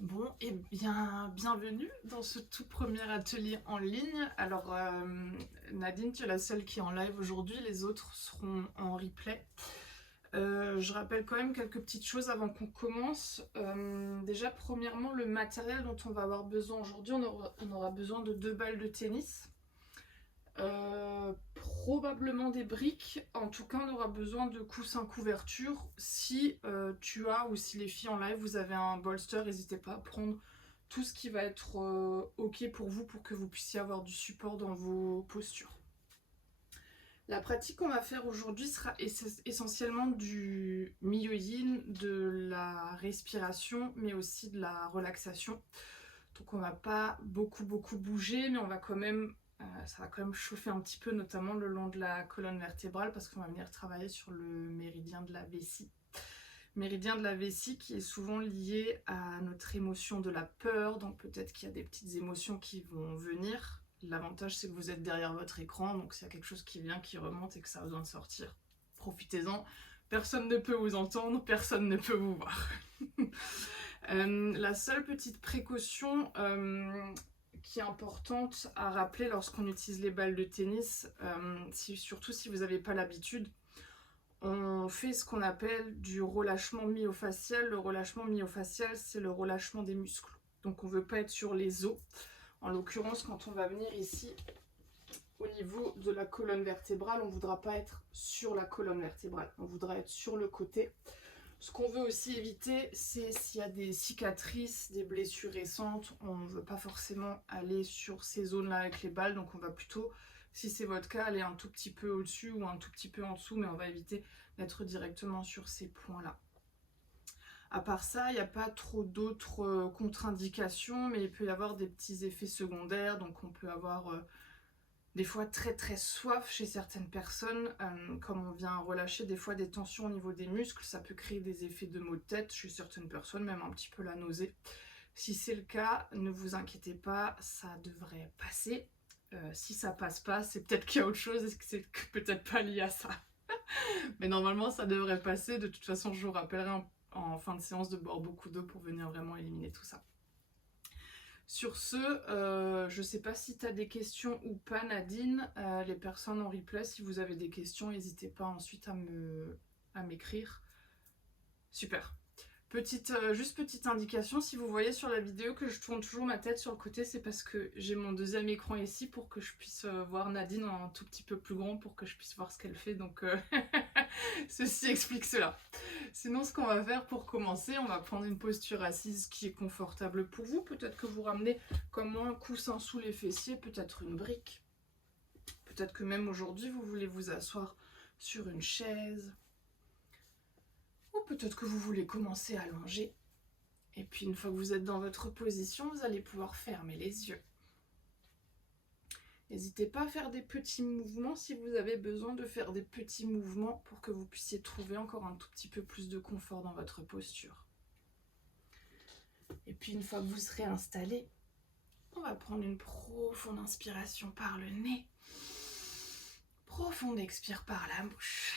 Bon, et bien, bienvenue dans ce tout premier atelier en ligne. Alors, Nadine, tu es la seule qui est en live aujourd'hui, les autres seront en replay. Je rappelle quand même quelques petites choses avant qu'on commence. Déjà, premièrement, le matériel dont on va avoir besoin aujourd'hui, on aura besoin de 2 balles de tennis. Probablement des briques. En tout cas, on aura besoin de coussins couverture. Si tu as ou si les filles en live, vous avez un bolster, n'hésitez pas à prendre tout ce qui va être ok pour vous pour que vous puissiez avoir du support dans vos postures. La pratique qu'on va faire aujourd'hui sera essentiellement du myoyin, de la respiration, mais aussi de la relaxation. Donc on va pas beaucoup bouger, mais on va quand même, ça va quand même chauffer un petit peu, notamment le long de la colonne vertébrale, parce qu'on va venir travailler sur le méridien de la vessie. Méridien de la vessie qui est souvent lié à notre émotion de la peur, donc peut-être qu'il y a des petites émotions qui vont venir. L'avantage c'est que vous êtes derrière votre écran, donc s'il y a quelque chose qui vient, qui remonte et que ça a besoin de sortir, profitez-en. Personne ne peut vous entendre, personne ne peut vous voir. La seule petite précaution qui est importante à rappeler lorsqu'on utilise les balles de tennis, surtout si vous n'avez pas l'habitude, on fait ce qu'on appelle du relâchement myofascial. Le relâchement myofascial, c'est le relâchement des muscles. Donc on ne veut pas être sur les os. En l'occurrence, quand on va venir ici, au niveau de la colonne vertébrale, on ne voudra pas être sur la colonne vertébrale. On voudra être sur le côté. Ce qu'on veut aussi éviter, c'est s'il y a des cicatrices, des blessures récentes, on ne veut pas forcément aller sur ces zones-là avec les balles, donc on va plutôt, si c'est votre cas, aller un tout petit peu au-dessus ou un tout petit peu en dessous, mais on va éviter d'être directement sur ces points-là. À part ça, il n'y a pas trop d'autres contre-indications, mais il peut y avoir des petits effets secondaires, donc on peut avoir des fois très soif chez certaines personnes, comme on vient relâcher des fois des tensions au niveau des muscles, ça peut créer des effets de maux de tête chez certaines personnes, même un petit peu la nausée. Si c'est le cas, ne vous inquiétez pas, ça devrait passer. Si ça passe pas, c'est peut-être qu'il y a autre chose et que c'est peut-être pas lié à ça. Mais normalement, ça devrait passer. De toute façon, je vous rappellerai en fin de séance de boire beaucoup d'eau pour venir vraiment éliminer tout ça. Sur ce, je ne sais pas si tu as des questions ou pas, Nadine. Les personnes en replay, si vous avez des questions, n'hésitez pas ensuite à m'écrire. Super. Juste petite indication, si vous voyez sur la vidéo que je tourne toujours ma tête sur le côté, c'est parce que j'ai mon deuxième écran ici pour que je puisse voir Nadine en un tout petit peu plus grand, pour que je puisse voir ce qu'elle fait. Donc, ceci explique cela. Sinon, ce qu'on va faire pour commencer, on va prendre une posture assise qui est confortable pour vous. Peut-être que vous ramenez comme moi un coussin sous les fessiers, peut-être une brique. Peut-être que même aujourd'hui, vous voulez vous asseoir sur une chaise. Ou peut-être que vous voulez commencer à allonger. Et puis une fois que vous êtes dans votre position, vous allez pouvoir fermer les yeux. N'hésitez pas à faire des petits mouvements si vous avez besoin de faire des petits mouvements pour que vous puissiez trouver encore un tout petit peu plus de confort dans votre posture. Et puis une fois que vous serez installé, on va prendre une profonde inspiration par le nez. Profonde expire par la bouche.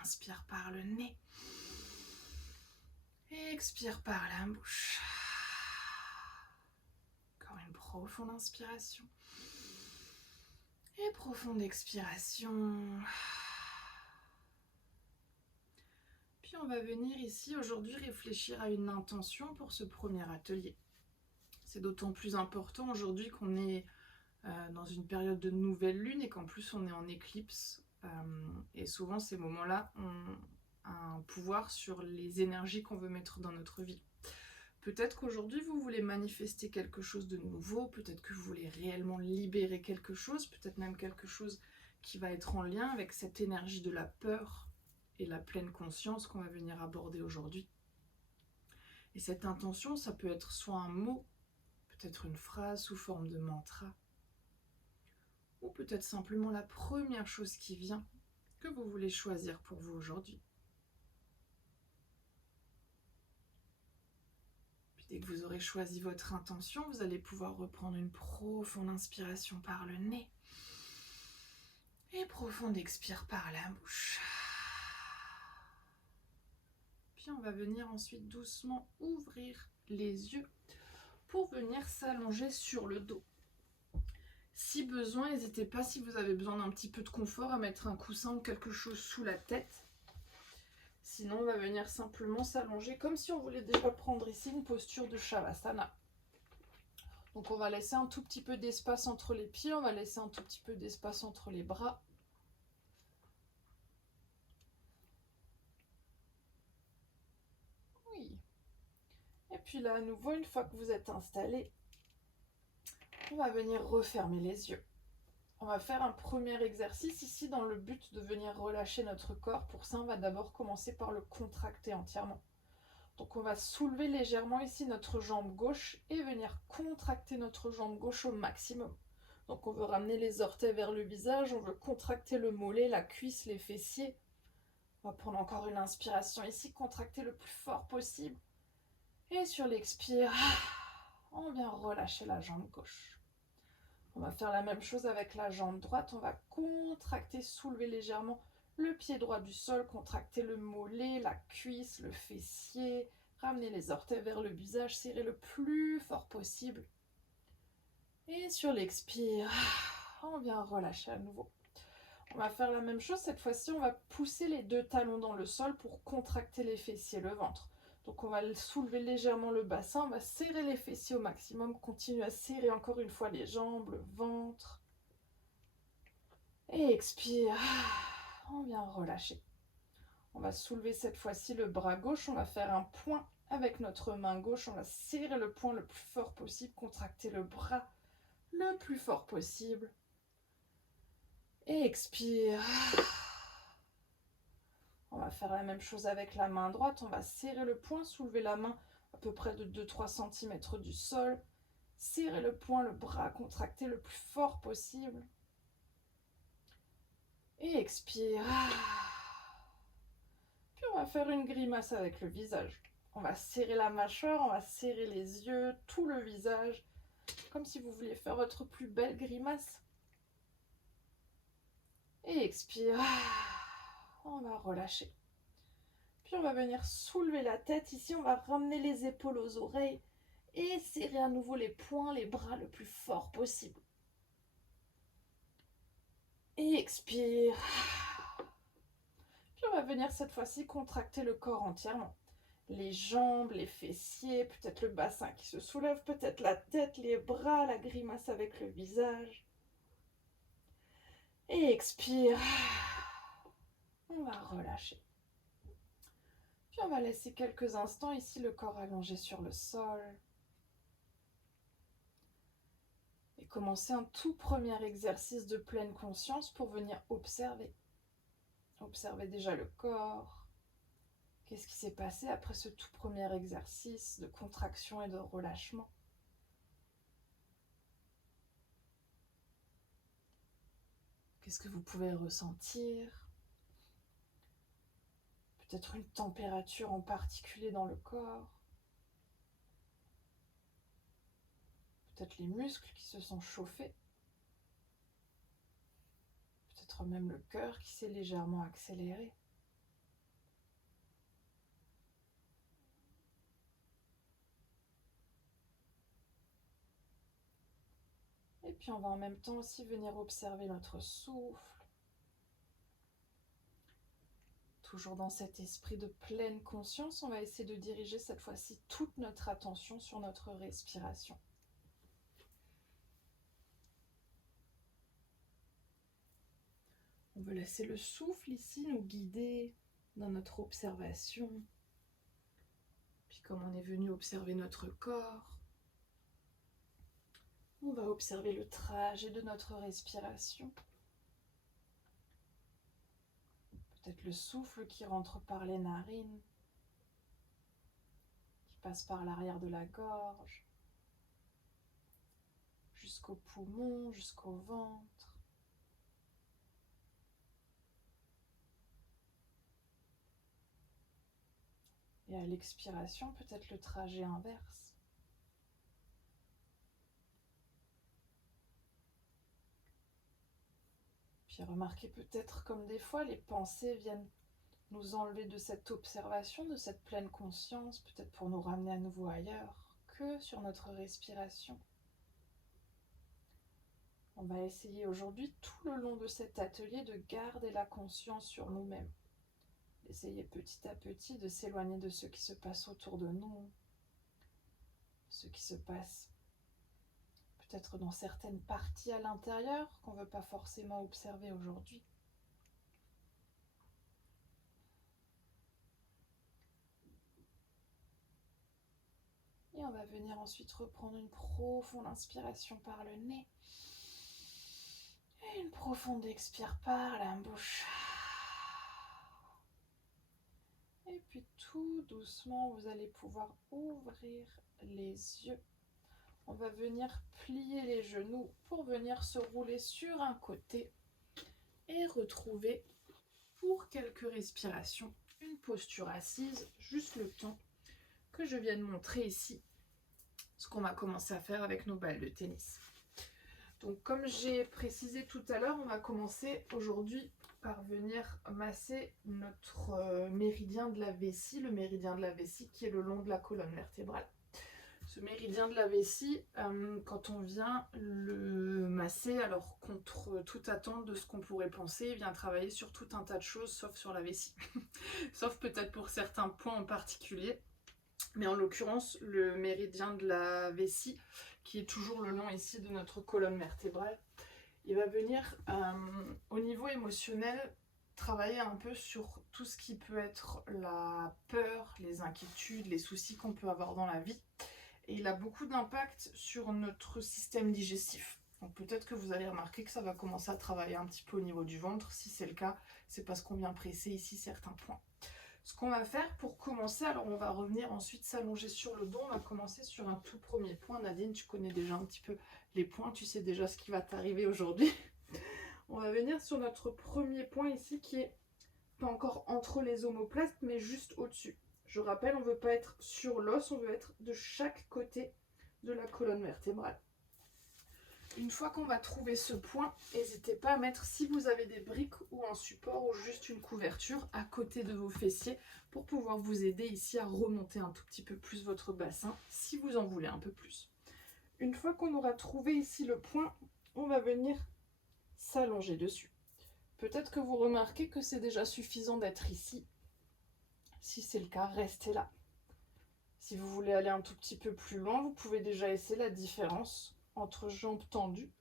Inspire par le nez. Expire par la bouche. Encore une profonde inspiration. Et profonde expiration. Puis on va venir ici aujourd'hui réfléchir à une intention pour ce premier atelier. C'est d'autant plus important aujourd'hui qu'on est dans une période de nouvelle lune et qu'en plus on est en éclipse. Et souvent ces moments-là ont un pouvoir sur les énergies qu'on veut mettre dans notre vie. Peut-être qu'aujourd'hui vous voulez manifester quelque chose de nouveau, peut-être que vous voulez réellement libérer quelque chose, peut-être même quelque chose qui va être en lien avec cette énergie de la peur et la pleine conscience qu'on va venir aborder aujourd'hui. Et cette intention, ça peut être soit un mot, peut-être une phrase sous forme de mantra, ou peut-être simplement la première chose qui vient que vous voulez choisir pour vous aujourd'hui. Puis dès que vous aurez choisi votre intention, vous allez pouvoir reprendre une profonde inspiration par le nez et profonde expire par la bouche. Puis on va venir ensuite doucement ouvrir les yeux pour venir s'allonger sur le dos. Si besoin, n'hésitez pas, si vous avez besoin d'un petit peu de confort, à mettre un coussin ou quelque chose sous la tête. Sinon, on va venir simplement s'allonger comme si on voulait déjà prendre ici une posture de Shavasana. Donc on va laisser un tout petit peu d'espace entre les pieds, on va laisser un tout petit peu d'espace entre les bras. Oui. Et puis là, à nouveau, une fois que vous êtes installé, on va venir refermer les yeux. On va faire un premier exercice ici dans le but de venir relâcher notre corps. Pour ça, on va d'abord commencer par le contracter entièrement. Donc on va soulever légèrement ici notre jambe gauche et venir contracter notre jambe gauche au maximum. Donc on veut ramener les orteils vers le visage, on veut contracter le mollet, la cuisse, les fessiers. On va prendre encore une inspiration ici, contracter le plus fort possible. Et sur l'expire, on vient relâcher la jambe gauche. On va faire la même chose avec la jambe droite. On va contracter, soulever légèrement le pied droit du sol, contracter le mollet, la cuisse, le fessier, ramener les orteils vers le visage, serrer le plus fort possible. Et sur l'expire, on vient relâcher à nouveau. On va faire la même chose, cette fois-ci, on va pousser les deux talons dans le sol pour contracter les fessiers, le ventre. Donc on va soulever légèrement le bassin, on va serrer les fessiers au maximum, continue à serrer encore une fois les jambes, le ventre. Et expire, on vient relâcher. On va soulever cette fois-ci le bras gauche, on va faire un point avec notre main gauche, on va serrer le poing le plus fort possible, contracter le bras le plus fort possible. Et expire. On va faire la même chose avec la main droite. On va serrer le poing, soulever la main à peu près de 2-3 cm du sol. Serrer le poing, le bras contracté le plus fort possible. Et expire. Puis on va faire une grimace avec le visage. On va serrer la mâchoire, on va serrer les yeux, tout le visage. Comme si vous vouliez faire votre plus belle grimace. Et expire. On va relâcher. Puis on va venir soulever la tête. Ici, on va ramener les épaules aux oreilles et serrer à nouveau les poings, les bras le plus fort possible. Et expire. Puis on va venir cette fois-ci contracter le corps entièrement. Les jambes, les fessiers, peut-être le bassin qui se soulève, peut-être la tête, les bras, la grimace avec le visage. Et expire. On va relâcher. Puis on va laisser quelques instants ici le corps allongé sur le sol. Et commencer un tout premier exercice de pleine conscience pour venir observer. Observer déjà le corps. Qu'est-ce qui s'est passé après ce tout premier exercice de contraction et de relâchement? Qu'est-ce que vous pouvez ressentir? Peut-être une température en particulier dans le corps. Peut-être les muscles qui se sont chauffés. Peut-être même le cœur qui s'est légèrement accéléré. Et puis on va en même temps aussi venir observer notre souffle. Toujours dans cet esprit de pleine conscience, on va essayer de diriger cette fois-ci toute notre attention sur notre respiration. On veut laisser le souffle ici nous guider dans notre observation. Puis comme on est venu observer notre corps, on va observer le trajet de notre respiration. Peut-être le souffle qui rentre par les narines, qui passe par l'arrière de la gorge, jusqu'aux poumons, jusqu'au ventre. Et à l'expiration, peut-être le trajet inverse. Puis remarquez peut-être comme des fois les pensées viennent nous enlever de cette observation, de cette pleine conscience, peut-être pour nous ramener à nouveau ailleurs, que sur notre respiration. On va essayer aujourd'hui, tout le long de cet atelier, de garder la conscience sur nous-mêmes. D'essayer petit à petit de s'éloigner de ce qui se passe autour de nous, ce qui se passe peut-être dans certaines parties à l'intérieur qu'on ne veut pas forcément observer aujourd'hui. Et on va venir ensuite reprendre une profonde inspiration par le nez. Et une profonde expire par la bouche. Et puis tout doucement, vous allez pouvoir ouvrir les yeux. On va venir plier les genoux pour venir se rouler sur un côté et retrouver pour quelques respirations une posture assise, juste le temps que je viens de montrer ici, ce qu'on va commencer à faire avec nos balles de tennis. Donc comme j'ai précisé tout à l'heure, on va commencer aujourd'hui par venir masser notre méridien de la vessie, le méridien de la vessie qui est le long de la colonne vertébrale. Ce méridien de la vessie, quand on vient le masser, alors contre toute attente de ce qu'on pourrait penser, il vient travailler sur tout un tas de choses, sauf sur la vessie. Sauf peut-être pour certains points en particulier. Mais en l'occurrence, le méridien de la vessie, qui est toujours le long ici de notre colonne vertébrale, il va venir au niveau émotionnel travailler un peu sur tout ce qui peut être la peur, les inquiétudes, les soucis qu'on peut avoir dans la vie. Et il a beaucoup d'impact sur notre système digestif. Donc peut-être que vous allez remarquer que ça va commencer à travailler un petit peu au niveau du ventre. Si c'est le cas, c'est parce qu'on vient presser ici certains points. Ce qu'on va faire pour commencer, alors on va revenir ensuite s'allonger sur le dos. On va commencer sur un tout premier point. Nadine, tu connais déjà un petit peu les points, tu sais déjà ce qui va t'arriver aujourd'hui. On va venir sur notre premier point ici qui est pas encore entre les omoplates, mais juste au-dessus. Je rappelle, on ne veut pas être sur l'os, on veut être de chaque côté de la colonne vertébrale. Une fois qu'on va trouver ce point, n'hésitez pas à mettre, si vous avez des briques ou un support ou juste une couverture à côté de vos fessiers pour pouvoir vous aider ici à remonter un tout petit peu plus votre bassin si vous en voulez un peu plus. Une fois qu'on aura trouvé ici le point, on va venir s'allonger dessus. Peut-être que vous remarquez que c'est déjà suffisant d'être ici. Si c'est le cas, restez là. Si vous voulez aller un tout petit peu plus loin, vous pouvez déjà essayer la différence entre jambes tendues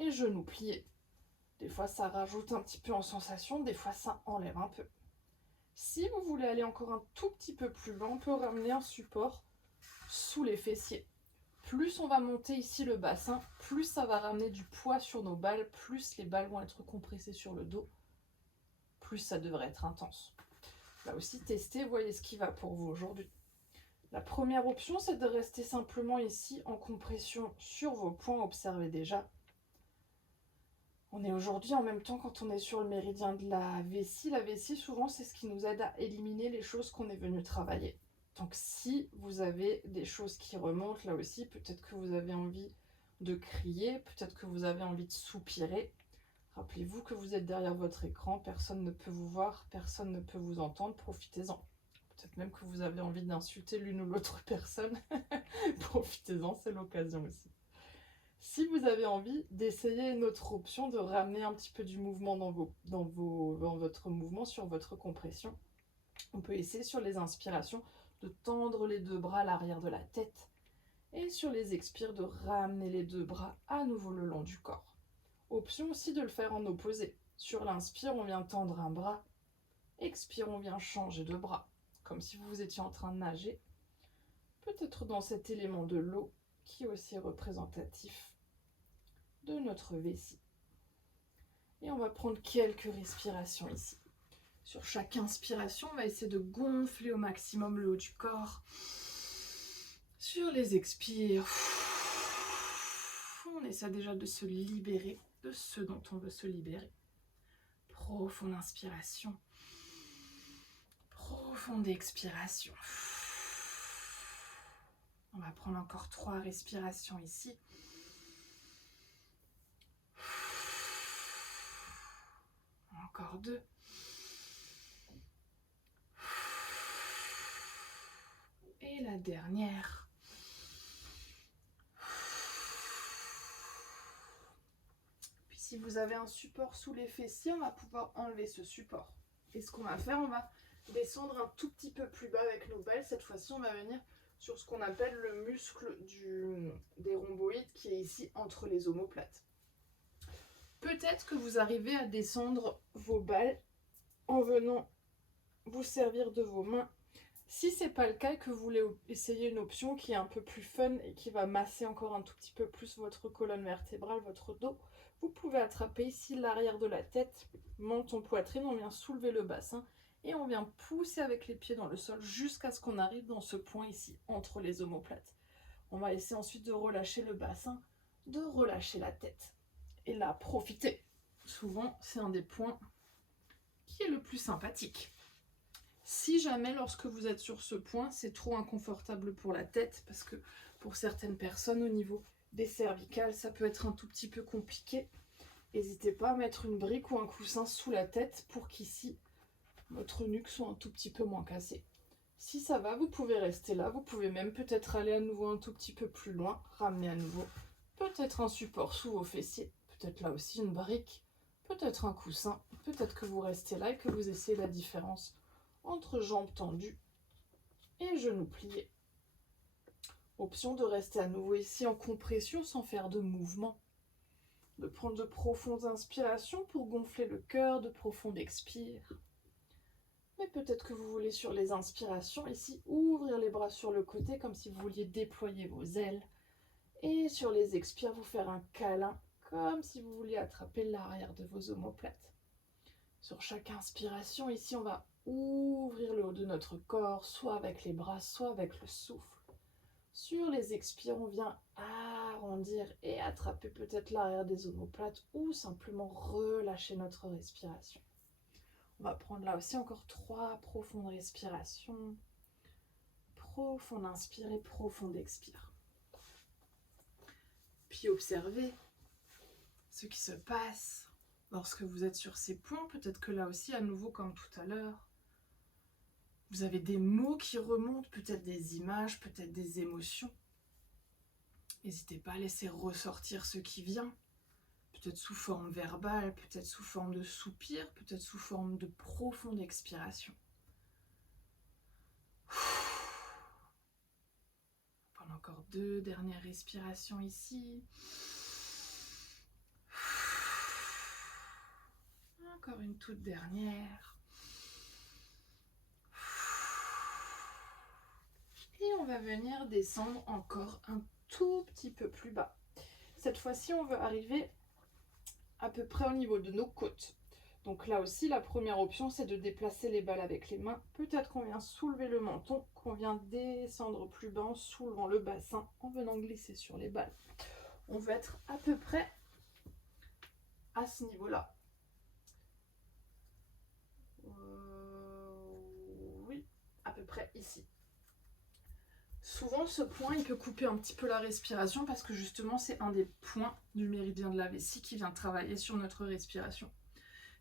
et genoux pliés. Des fois, ça rajoute un petit peu en sensation, des fois, ça enlève un peu. Si vous voulez aller encore un tout petit peu plus loin, on peut ramener un support sous les fessiers. Plus on va monter ici le bassin, plus ça va ramener du poids sur nos balles, plus les balles vont être compressées sur le dos, plus ça devrait être intense. Là aussi, testez, voyez ce qui va pour vous aujourd'hui. La première option, c'est de rester simplement ici en compression sur vos points. Observez déjà. On est aujourd'hui en même temps quand on est sur le méridien de la vessie. La vessie, souvent, c'est ce qui nous aide à éliminer les choses qu'on est venu travailler. Donc, si vous avez des choses qui remontent, là aussi, peut-être que vous avez envie de crier, peut-être que vous avez envie de soupirer. Rappelez-vous que vous êtes derrière votre écran, personne ne peut vous voir, personne ne peut vous entendre, profitez-en. Peut-être même que vous avez envie d'insulter l'une ou l'autre personne, profitez-en, c'est l'occasion aussi. Si vous avez envie d'essayer une autre option, de ramener un petit peu du mouvement dans votre mouvement, sur votre compression, on peut essayer sur les inspirations de tendre les deux bras à l'arrière de la tête et sur les expires de ramener les deux bras à nouveau le long du corps. Option aussi de le faire en opposé. Sur l'inspire, on vient tendre un bras. Expire, on vient changer de bras. Comme si vous étiez en train de nager. Peut-être dans cet élément de l'eau qui est aussi représentatif de notre vessie. Et on va prendre quelques respirations ici. Sur chaque inspiration, on va essayer de gonfler au maximum le haut du corps. Sur les expires, on essaie déjà de se libérer de ce dont on veut se libérer. Profonde inspiration. Profonde expiration. On va prendre encore 3 respirations ici. Encore 2. Et la dernière. Puis si vous avez un support sous les fessiers, on va pouvoir enlever ce support. Et ce qu'on va faire, on va descendre un tout petit peu plus bas avec nos balles. Cette fois-ci, on va venir sur ce qu'on appelle le muscle des rhomboïdes qui est ici entre les omoplates. Peut-être que vous arrivez à descendre vos balles en venant vous servir de vos mains. Si c'est pas le cas et que vous voulez essayer une option qui est un peu plus fun et qui va masser encore un tout petit peu plus votre colonne vertébrale, votre dos, vous pouvez attraper ici l'arrière de la tête, menton, poitrine, on vient soulever le bassin et on vient pousser avec les pieds dans le sol jusqu'à ce qu'on arrive dans ce point ici, entre les omoplates. On va essayer ensuite de relâcher le bassin, de relâcher la tête. Et là, profitez. Souvent, c'est un des points qui est le plus sympathique. Si jamais, lorsque vous êtes sur ce point, c'est trop inconfortable pour la tête, parce que pour certaines personnes, au niveau des cervicales, ça peut être un tout petit peu compliqué. N'hésitez pas à mettre une brique ou un coussin sous la tête pour qu'ici, votre nuque soit un tout petit peu moins cassée. Si ça va, vous pouvez rester là. Vous pouvez même peut-être aller à nouveau un tout petit peu plus loin, ramener à nouveau peut-être un support sous vos fessiers, peut-être là aussi une brique, peut-être un coussin, peut-être que vous restez là et que vous essayez la différence entre jambes tendues et genoux pliés. Option de rester à nouveau ici en compression sans faire de mouvement. De prendre de profondes inspirations pour gonfler le cœur, de profondes expires. Mais peut-être que vous voulez sur les inspirations ici ouvrir les bras sur le côté comme si vous vouliez déployer vos ailes. Et sur les expires, vous faire un câlin comme si vous vouliez attraper l'arrière de vos omoplates. Sur chaque inspiration, ici, on va ouvrir le haut de notre corps, soit avec les bras, soit avec le souffle. Sur les expires, on vient arrondir et attraper peut-être l'arrière des omoplates ou simplement relâcher notre respiration. On va prendre là aussi encore 3 profondes respirations. Profonde inspire et profonde expire. Puis observez ce qui se passe lorsque vous êtes sur ces points. Peut-être que là aussi, à nouveau comme tout à l'heure, vous avez des mots qui remontent, peut-être des images, peut-être des émotions. N'hésitez pas à laisser ressortir ce qui vient, peut-être sous forme verbale, peut-être sous forme de soupir, peut-être sous forme de profonde expiration. Prendre encore 2 dernières respirations ici. Encore une toute dernière. Et on va venir descendre encore un tout petit peu plus bas. Cette fois-ci, on veut arriver à peu près au niveau de nos côtes. Donc là aussi, la première option, c'est de déplacer les balles avec les mains. Peut-être qu'on vient soulever le menton, qu'on vient descendre plus bas en soulevant le bassin, en venant glisser sur les balles. On veut être à peu près à ce niveau-là. Oui, à peu près ici. Souvent, ce point, il peut couper un petit peu la respiration parce que justement, c'est un des points du méridien de la vessie qui vient travailler sur notre respiration.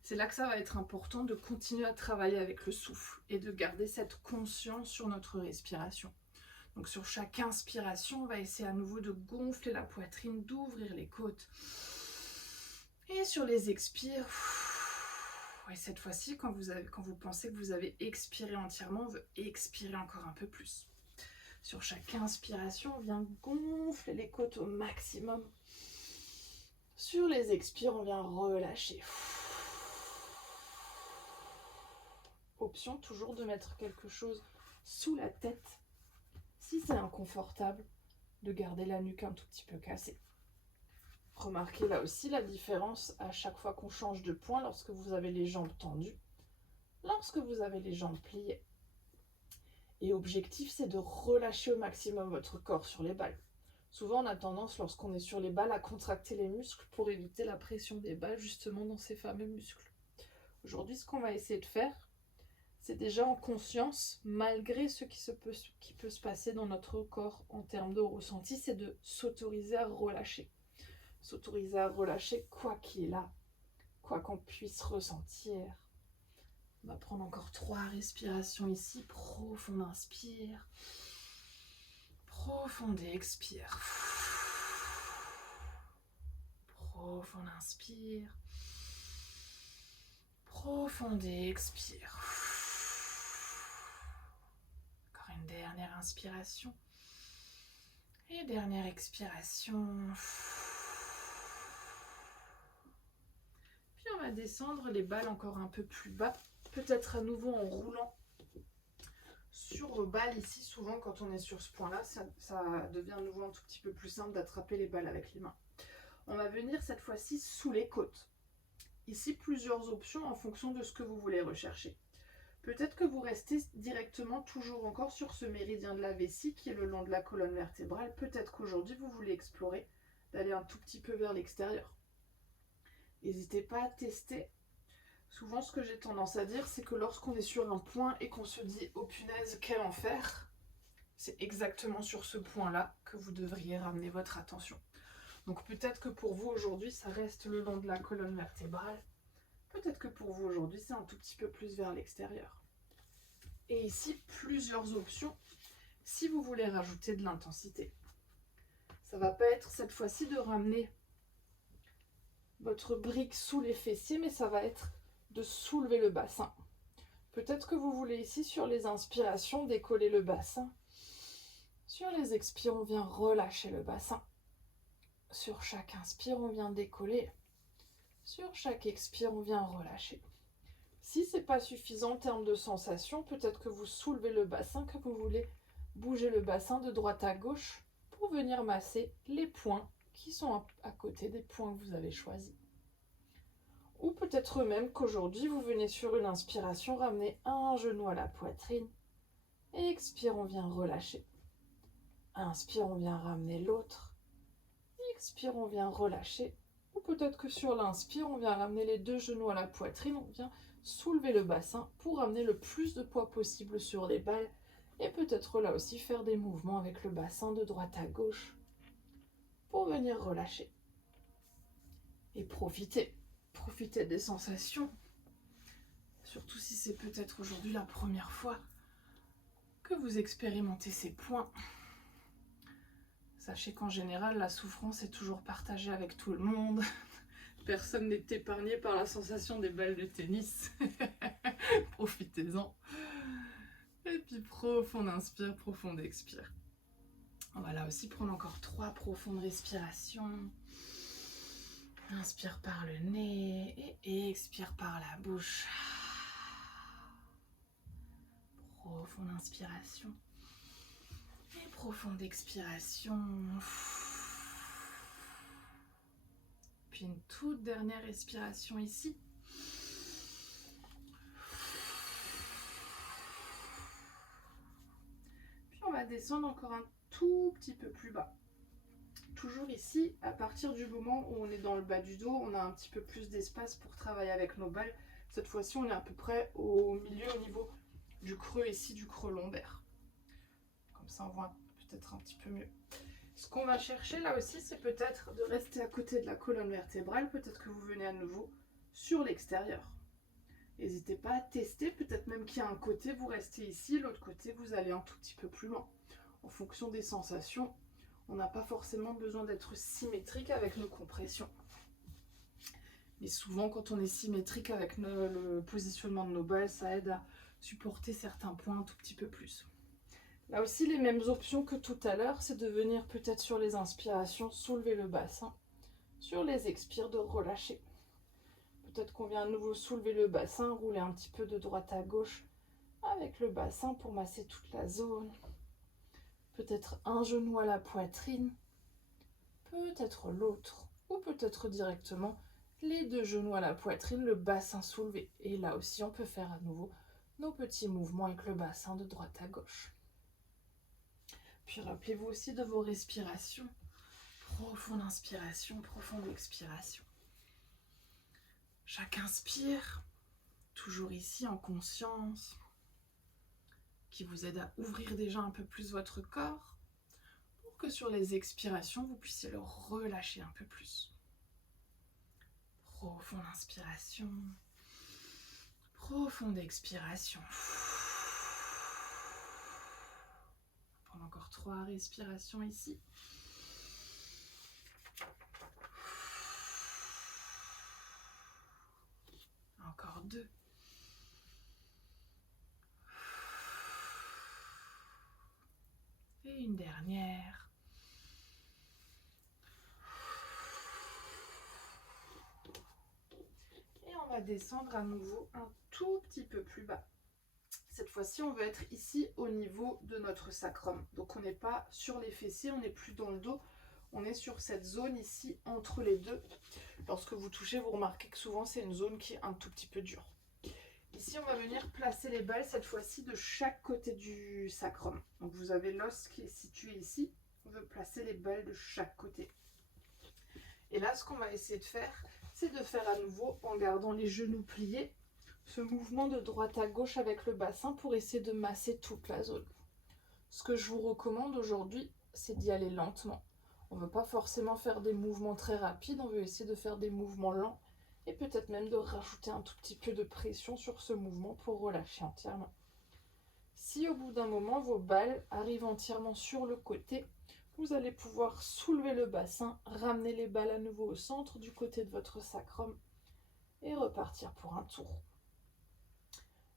C'est là que ça va être important de continuer à travailler avec le souffle et de garder cette conscience sur notre respiration. Donc sur chaque inspiration, on va essayer à nouveau de gonfler la poitrine, d'ouvrir les côtes. Et sur les expires, et cette fois-ci, quand vous pensez que vous avez expiré entièrement, on veut expirer encore un peu plus. Sur chaque inspiration, on vient gonfler les côtes au maximum. Sur les expires, on vient relâcher. Option toujours de mettre quelque chose sous la tête. Si c'est inconfortable, de garder la nuque un tout petit peu cassée. Remarquez là aussi la différence à chaque fois qu'on change de point lorsque vous avez les jambes tendues, lorsque vous avez les jambes pliées. Et objectif, c'est de relâcher au maximum votre corps sur les balles. Souvent, on a tendance, lorsqu'on est sur les balles, à contracter les muscles pour éviter la pression des balles, justement dans ces fameux muscles. Aujourd'hui, ce qu'on va essayer de faire, c'est déjà en conscience, malgré ce qui peut se passer dans notre corps en termes de ressenti, c'est de s'autoriser à relâcher. S'autoriser à relâcher quoi qu'il y ait là, quoi qu'on puisse ressentir. On va prendre encore 3 respirations ici. Profonde inspire. Profonde expire. Profonde inspire. Profonde expire. Encore une dernière inspiration. Et dernière expiration. Puis on va descendre les balles encore un peu plus bas. Peut-être à nouveau en roulant sur vos balles ici. Souvent quand on est sur ce point-là, ça devient à nouveau un tout petit peu plus simple d'attraper les balles avec les mains. On va venir cette fois-ci sous les côtes. Ici, plusieurs options en fonction de ce que vous voulez rechercher. Peut-être que vous restez directement toujours encore sur ce méridien de la vessie qui est le long de la colonne vertébrale. Peut-être qu'aujourd'hui, vous voulez explorer d'aller un tout petit peu vers l'extérieur. N'hésitez pas à tester. Souvent, ce que j'ai tendance à dire, c'est que lorsqu'on est sur un point et qu'on se dit « Oh punaise, quel enfer !» c'est exactement sur ce point-là que vous devriez ramener votre attention. Donc peut-être que pour vous aujourd'hui, ça reste le long de la colonne vertébrale. Peut-être que pour vous aujourd'hui, c'est un tout petit peu plus vers l'extérieur. Et ici, plusieurs options si vous voulez rajouter de l'intensité. Ça ne va pas être cette fois-ci de ramener votre brique sous les fessiers, mais ça va être de soulever le bassin. Peut-être que vous voulez ici, sur les inspirations, décoller le bassin. Sur les expires, on vient relâcher le bassin. Sur chaque inspire, on vient décoller. Sur chaque expire, on vient relâcher. Si ce n'est pas suffisant en termes de sensation, peut-être que vous soulevez le bassin, que vous voulez bouger le bassin de droite à gauche pour venir masser les points qui sont à côté des points que vous avez choisis. Ou peut-être même qu'aujourd'hui, vous venez sur une inspiration ramener un genou à la poitrine. Et expire, on vient relâcher. Inspire, on vient ramener l'autre. Expire, on vient relâcher. Ou peut-être que sur l'inspire, on vient ramener les deux genoux à la poitrine. On vient soulever le bassin pour ramener le plus de poids possible sur les balles. Et peut-être là aussi faire des mouvements avec le bassin de droite à gauche pour venir relâcher. Et profitez des sensations. Surtout si c'est peut-être aujourd'hui la première fois que vous expérimentez ces points. Sachez qu'en général, la souffrance est toujours partagée avec tout le monde. Personne n'est épargné par la sensation des balles de tennis. Profitez-en. Et puis profonde inspire, profonde expire. On va là aussi prendre encore 3 profondes respirations. Inspire par le nez et expire par la bouche. Profonde inspiration. Et profonde expiration. Puis une toute dernière respiration ici. Puis on va descendre encore un tout petit peu plus bas. Toujours ici, à partir du moment où on est dans le bas du dos, on a un petit peu plus d'espace pour travailler avec nos balles. Cette fois-ci, on est à peu près au milieu, au niveau du creux ici, du creux lombaire. Comme ça, on voit peut-être un petit peu mieux. Ce qu'on va chercher là aussi, c'est peut-être de rester à côté de la colonne vertébrale. Peut-être que vous venez à nouveau sur l'extérieur. N'hésitez pas à tester, peut-être même qu'il y a un côté, vous restez ici, l'autre côté, vous allez un tout petit peu plus loin. En fonction des sensations, on n'a pas forcément besoin d'être symétrique avec nos compressions. Mais souvent, quand on est symétrique avec le positionnement de nos balles, ça aide à supporter certains points un tout petit peu plus. Là aussi, les mêmes options que tout à l'heure, c'est de venir peut-être sur les inspirations, soulever le bassin. Sur les expires, de relâcher. Peut-être qu'on vient à nouveau soulever le bassin, rouler un petit peu de droite à gauche avec le bassin pour masser toute la zone. Peut-être un genou à la poitrine, peut-être l'autre, ou peut-être directement les deux genoux à la poitrine, le bassin soulevé. Et là aussi, on peut faire à nouveau nos petits mouvements avec le bassin de droite à gauche. Puis rappelez-vous aussi de vos respirations. Profonde inspiration, profonde expiration. Chaque inspire, toujours ici en conscience, qui vous aide à ouvrir déjà un peu plus votre corps, pour que sur les expirations, vous puissiez le relâcher un peu plus. Profonde inspiration, profonde expiration. Prendre encore 3 respirations ici. Encore 2. Et une dernière. Et on va descendre à nouveau un tout petit peu plus bas. Cette fois-ci, on va être ici au niveau de notre sacrum. Donc on n'est pas sur les fessiers, on n'est plus dans le dos. On est sur cette zone ici entre les deux. Lorsque vous touchez, vous remarquez que souvent c'est une zone qui est un tout petit peu dure. Ici, on va venir placer les balles cette fois-ci de chaque côté du sacrum. Donc vous avez l'os qui est situé ici. On veut placer les balles de chaque côté. Et là, ce qu'on va essayer de faire, c'est de faire à nouveau, en gardant les genoux pliés, ce mouvement de droite à gauche avec le bassin pour essayer de masser toute la zone. Ce que je vous recommande aujourd'hui, c'est d'y aller lentement. On ne veut pas forcément faire des mouvements très rapides, on veut essayer de faire des mouvements lents et peut-être même de rajouter un tout petit peu de pression sur ce mouvement pour relâcher entièrement. Si au bout d'un moment, vos balles arrivent entièrement sur le côté, vous allez pouvoir soulever le bassin, ramener les balles à nouveau au centre du côté de votre sacrum et repartir pour un tour.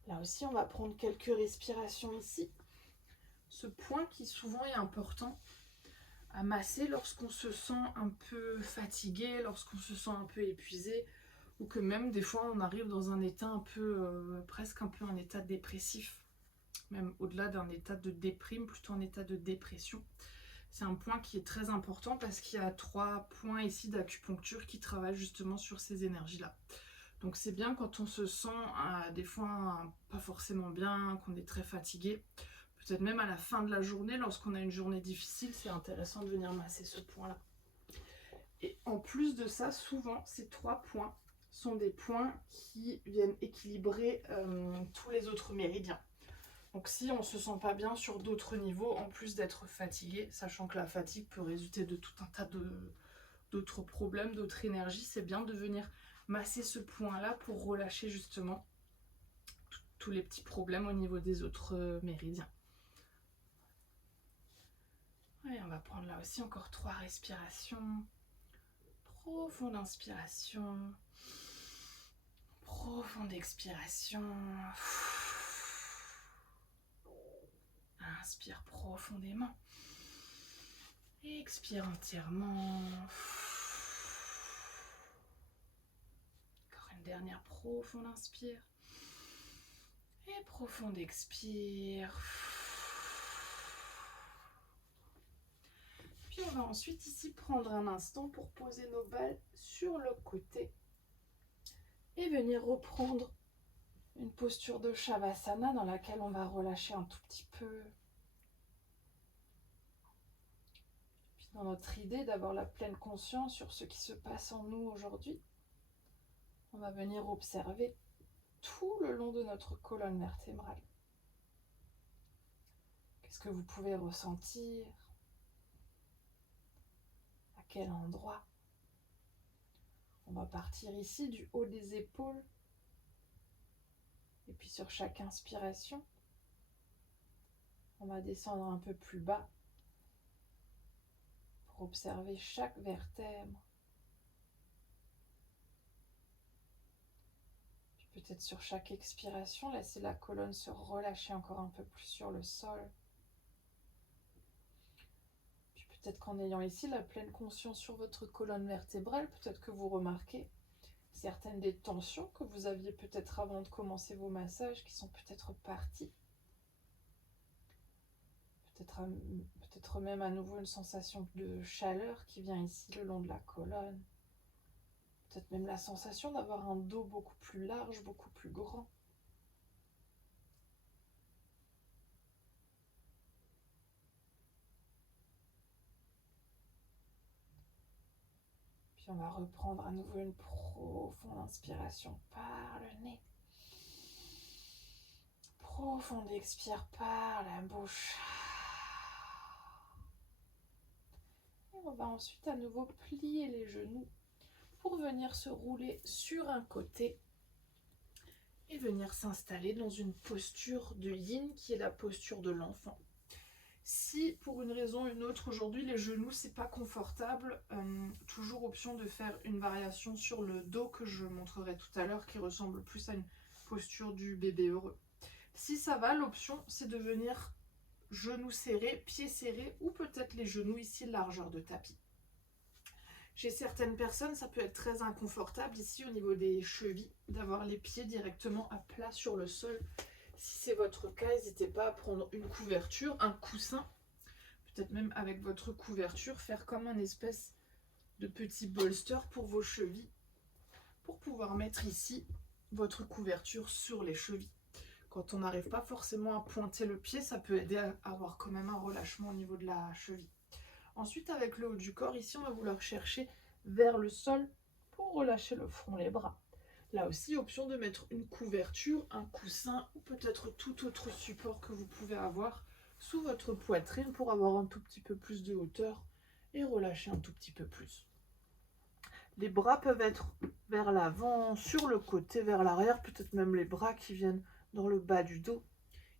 Là aussi, on va prendre quelques respirations ici. Ce point qui souvent est important à masser lorsqu'on se sent un peu fatigué, lorsqu'on se sent un peu épuisé, ou que même des fois on arrive dans un état un peu, presque un peu un état dépressif, même au-delà d'un état de déprime, plutôt un état de dépression. C'est un point qui est très important parce qu'il y a 3 points ici d'acupuncture qui travaillent justement sur ces énergies-là. Donc c'est bien quand on se sent des fois pas forcément bien, qu'on est très fatigué, peut-être même à la fin de la journée, lorsqu'on a une journée difficile, c'est intéressant de venir masser ce point-là. Et en plus de ça, souvent ces 3 points sont des points qui viennent équilibrer tous les autres méridiens. Donc si on ne se sent pas bien sur d'autres niveaux, en plus d'être fatigué, sachant que la fatigue peut résulter de tout un tas d'autres problèmes, d'autres énergies, c'est bien de venir masser ce point-là pour relâcher justement tous les petits problèmes au niveau des autres méridiens. Et on va prendre là aussi encore 3 respirations. Profonde inspiration. Profonde expiration. Inspire profondément. Expire entièrement. Encore une dernière profonde inspire. Et profonde expire. Puis on va ensuite ici prendre un instant pour poser nos balles sur le côté et venir reprendre une posture de Shavasana dans laquelle on va relâcher un tout petit peu. Puis dans notre idée d'avoir la pleine conscience sur ce qui se passe en nous aujourd'hui, on va venir observer tout le long de notre colonne vertébrale. Qu'est-ce que vous pouvez ressentir? À quel endroit? On va partir ici du haut des épaules. Et puis sur chaque inspiration, on va descendre un peu plus bas pour observer chaque vertèbre. Puis peut-être sur chaque expiration, laisser la colonne se relâcher encore un peu plus sur le sol. Puis peut-être qu'en ayant ici la pleine conscience sur votre colonne vertébrale, peut-être que vous remarquez certaines des tensions que vous aviez peut-être avant de commencer vos massages qui sont peut-être parties. Peut-être même à nouveau une sensation de chaleur qui vient ici le long de la colonne. Peut-être même la sensation d'avoir un dos beaucoup plus large, beaucoup plus grand. Puis on va reprendre à nouveau une profonde inspiration par le nez. Profonde expire par la bouche. Et on va ensuite à nouveau plier les genoux pour venir se rouler sur un côté et venir s'installer dans une posture de yin qui est la posture de l'enfant. Si pour une raison ou une autre aujourd'hui les genoux c'est pas confortable, toujours option de faire une variation sur le dos que je montrerai tout à l'heure qui ressemble plus à une posture du bébé heureux. Si ça va, l'option c'est de venir genoux serrés, pieds serrés ou peut-être les genoux ici largeur de tapis. Chez certaines personnes, ça peut être très inconfortable ici au niveau des chevilles, d'avoir les pieds directement à plat sur le sol. Si c'est votre cas, n'hésitez pas à prendre une couverture, un coussin, peut-être même avec votre couverture, faire comme un espèce de petit bolster pour vos chevilles, pour pouvoir mettre ici votre couverture sur les chevilles. Quand on n'arrive pas forcément à pointer le pied, ça peut aider à avoir quand même un relâchement au niveau de la cheville. Ensuite, avec le haut du corps, ici, on va vouloir chercher vers le sol pour relâcher le front, les bras. Là aussi, option de mettre une couverture, un coussin ou peut-être tout autre support que vous pouvez avoir sous votre poitrine pour avoir un tout petit peu plus de hauteur et relâcher un tout petit peu plus. Les bras peuvent être vers l'avant, sur le côté, vers l'arrière, peut-être même les bras qui viennent dans le bas du dos.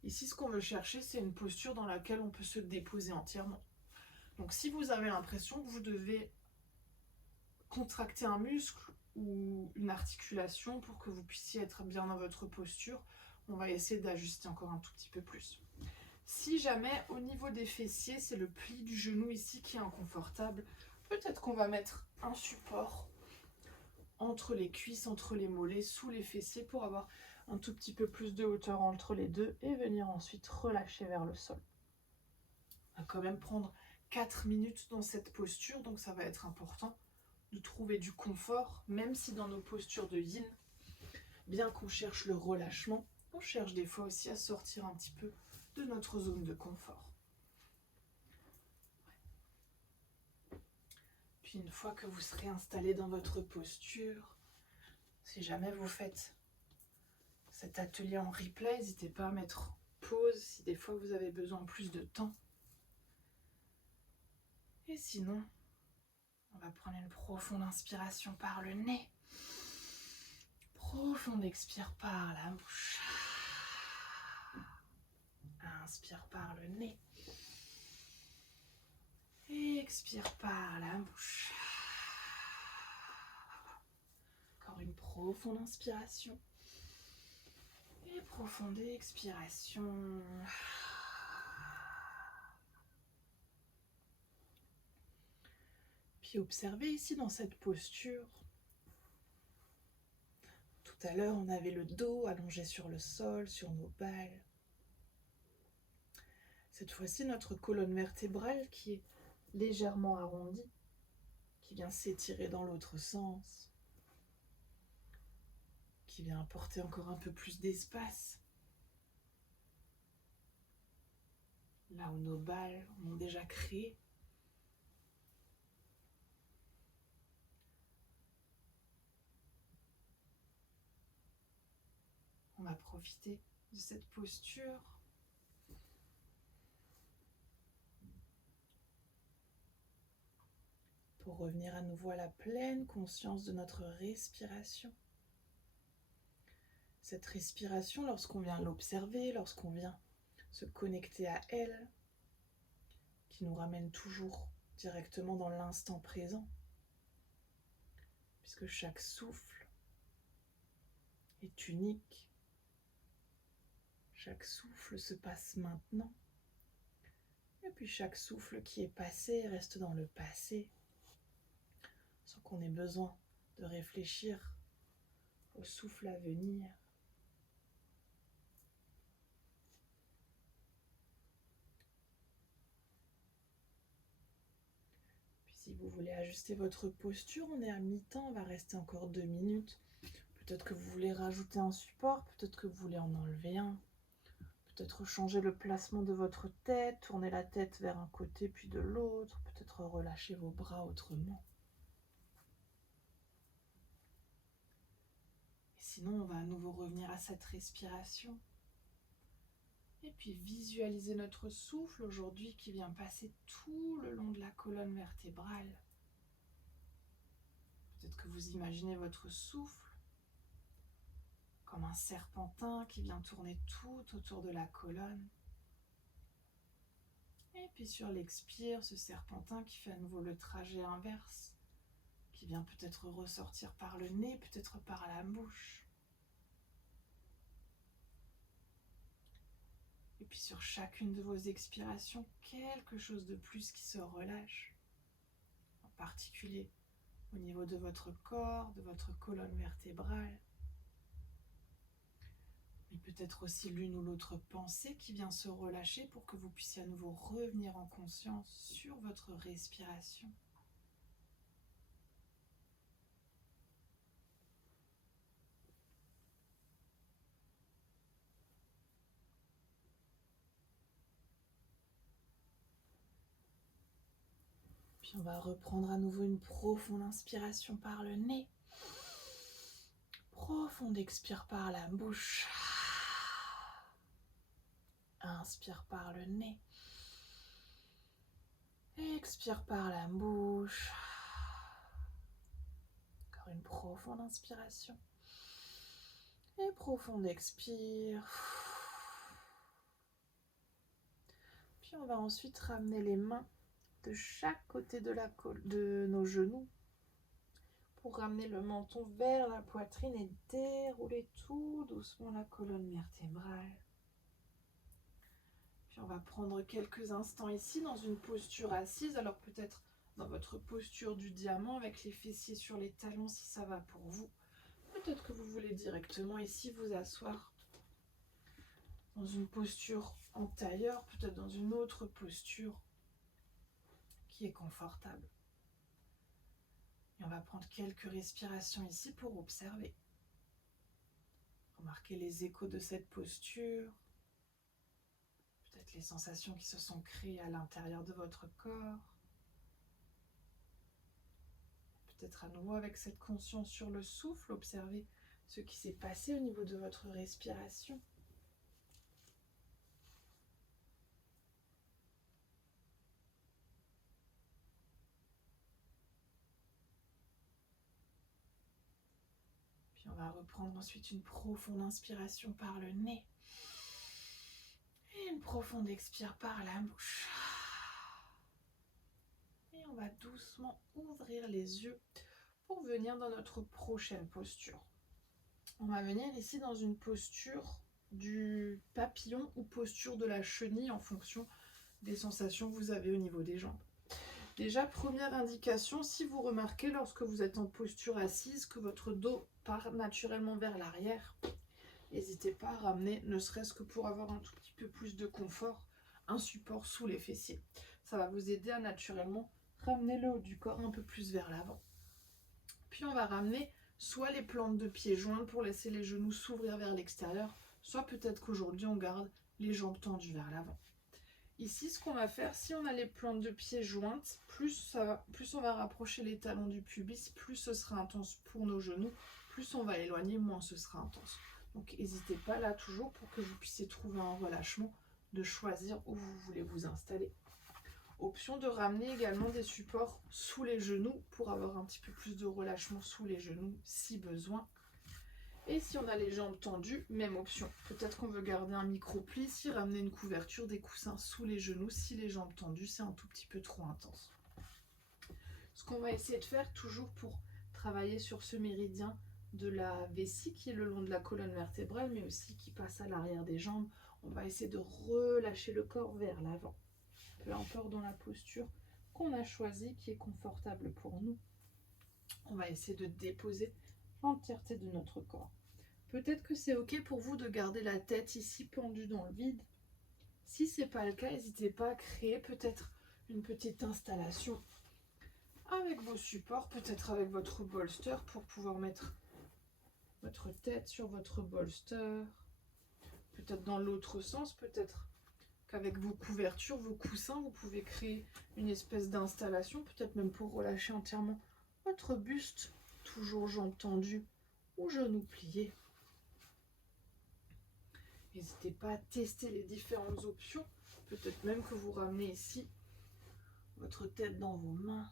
Ici, ce qu'on veut chercher, c'est une posture dans laquelle on peut se déposer entièrement. Donc si vous avez l'impression que vous devez contracter un muscle ou une articulation pour que vous puissiez être bien dans votre posture, on va essayer d'ajuster encore un tout petit peu plus. Si jamais au niveau des fessiers, c'est le pli du genou ici qui est inconfortable, peut-être qu'on va mettre un support entre les cuisses, entre les mollets, sous les fessiers pour avoir un tout petit peu plus de hauteur entre les deux et venir ensuite relâcher vers le sol. On va quand même prendre 4 minutes dans cette posture, donc ça va être important de trouver du confort, même si dans nos postures de yin, bien qu'on cherche le relâchement, on cherche des fois aussi à sortir un petit peu de notre zone de confort. Puis une fois que vous serez installé dans votre posture, si jamais vous faites cet atelier en replay, n'hésitez pas à mettre pause si des fois vous avez besoin de plus de temps. Et sinon, on va prendre une profonde inspiration par le nez. Profonde expire par la bouche. Inspire par le nez. Expire par la bouche. Encore une profonde inspiration. Et profonde expiration. Puis observez ici dans cette posture. Tout à l'heure, on avait le dos allongé sur le sol, sur nos balles. Cette fois-ci, notre colonne vertébrale qui est légèrement arrondie, qui vient s'étirer dans l'autre sens, qui vient apporter encore un peu plus d'espace. Là où nos balles ont déjà créé. On va profiter de cette posture pour revenir à nouveau à la pleine conscience de notre respiration. Cette respiration, lorsqu'on vient l'observer, lorsqu'on vient se connecter à elle, qui nous ramène toujours directement dans l'instant présent, puisque chaque souffle est unique. Chaque souffle se passe maintenant. Et puis chaque souffle qui est passé reste dans le passé, sans qu'on ait besoin de réfléchir au souffle à venir. Puis si vous voulez ajuster votre posture, on est à mi-temps, on va rester encore 2 minutes. Peut-être que vous voulez rajouter un support, peut-être que vous voulez en enlever un. Peut-être changer le placement de votre tête, tourner la tête vers un côté puis de l'autre, peut-être relâcher vos bras autrement. Et sinon, on va à nouveau revenir à cette respiration. Et puis visualiser notre souffle aujourd'hui qui vient passer tout le long de la colonne vertébrale. Peut-être que vous imaginez votre souffle comme un serpentin qui vient tourner tout autour de la colonne. Et puis sur l'expire, ce serpentin qui fait à nouveau le trajet inverse, qui vient peut-être ressortir par le nez, peut-être par la bouche. Et puis sur chacune de vos expirations, quelque chose de plus qui se relâche, en particulier au niveau de votre corps, de votre colonne vertébrale, mais peut-être aussi l'une ou l'autre pensée qui vient se relâcher pour que vous puissiez à nouveau revenir en conscience sur votre respiration. Puis on va reprendre à nouveau une profonde inspiration par le nez. Profonde expire par la bouche. Inspire par le nez. Expire par la bouche. Encore une profonde inspiration. Et profonde expire. Puis on va ensuite ramener les mains de chaque côté de nos genoux pour ramener le menton vers la poitrine et dérouler tout doucement la colonne vertébrale. Puis on va prendre quelques instants ici dans une posture assise, alors peut-être dans votre posture du diamant avec les fessiers sur les talons si ça va pour vous. Peut-être que vous voulez directement ici vous asseoir dans une posture en tailleur, peut-être dans une autre posture qui est confortable. Et on va prendre quelques respirations ici pour observer. Remarquez les échos de cette posture, peut-être les sensations qui se sont créées à l'intérieur de votre corps. Peut-être à nouveau avec cette conscience sur le souffle, observez ce qui s'est passé au niveau de votre respiration. On va reprendre ensuite une profonde inspiration par le nez et une profonde expire par la bouche. Et on va doucement ouvrir les yeux pour venir dans notre prochaine posture. On va venir ici dans une posture du papillon ou posture de la chenille en fonction des sensations que vous avez au niveau des jambes. Déjà, première indication, si vous remarquez lorsque vous êtes en posture assise que votre dos part naturellement vers l'arrière, n'hésitez pas à ramener, ne serait-ce que pour avoir un tout petit peu plus de confort, un support sous les fessiers. Ça va vous aider à naturellement ramener le haut du corps un peu plus vers l'avant. Puis on va ramener soit les plantes de pieds jointes pour laisser les genoux s'ouvrir vers l'extérieur, soit peut-être qu'aujourd'hui on garde les jambes tendues vers l'avant. Ici, ce qu'on va faire, si on a les plantes de pieds jointes, plus on va rapprocher les talons du pubis, plus ce sera intense pour nos genoux, plus on va éloigner, moins ce sera intense. Donc n'hésitez pas là toujours pour que vous puissiez trouver un relâchement, de choisir où vous voulez vous installer. Option de ramener également des supports sous les genoux pour avoir un petit peu plus de relâchement sous les genoux si besoin. Et si on a les jambes tendues, même option. Peut-être qu'on veut garder un micro-pli ici, ramener une couverture, des coussins sous les genoux. Si les jambes tendues, c'est un tout petit peu trop intense. Ce qu'on va essayer de faire, toujours pour travailler sur ce méridien de la vessie qui est le long de la colonne vertébrale, mais aussi qui passe à l'arrière des jambes, on va essayer de relâcher le corps vers l'avant. Peu importe dans la posture qu'on a choisie, qui est confortable pour nous. On va essayer de déposer l'entièreté de notre corps. Peut-être que c'est ok pour vous de garder la tête ici pendue dans le vide. Si ce n'est pas le cas, n'hésitez pas à créer peut-être une petite installation avec vos supports, peut-être avec votre bolster pour pouvoir mettre votre tête sur votre bolster. Peut-être dans l'autre sens, peut-être qu'avec vos couvertures, vos coussins, vous pouvez créer une espèce d'installation, peut-être même pour relâcher entièrement votre buste, toujours jambes tendues ou genoux pliés. N'hésitez pas à tester les différentes options. Peut-être même que vous ramenez ici votre tête dans vos mains.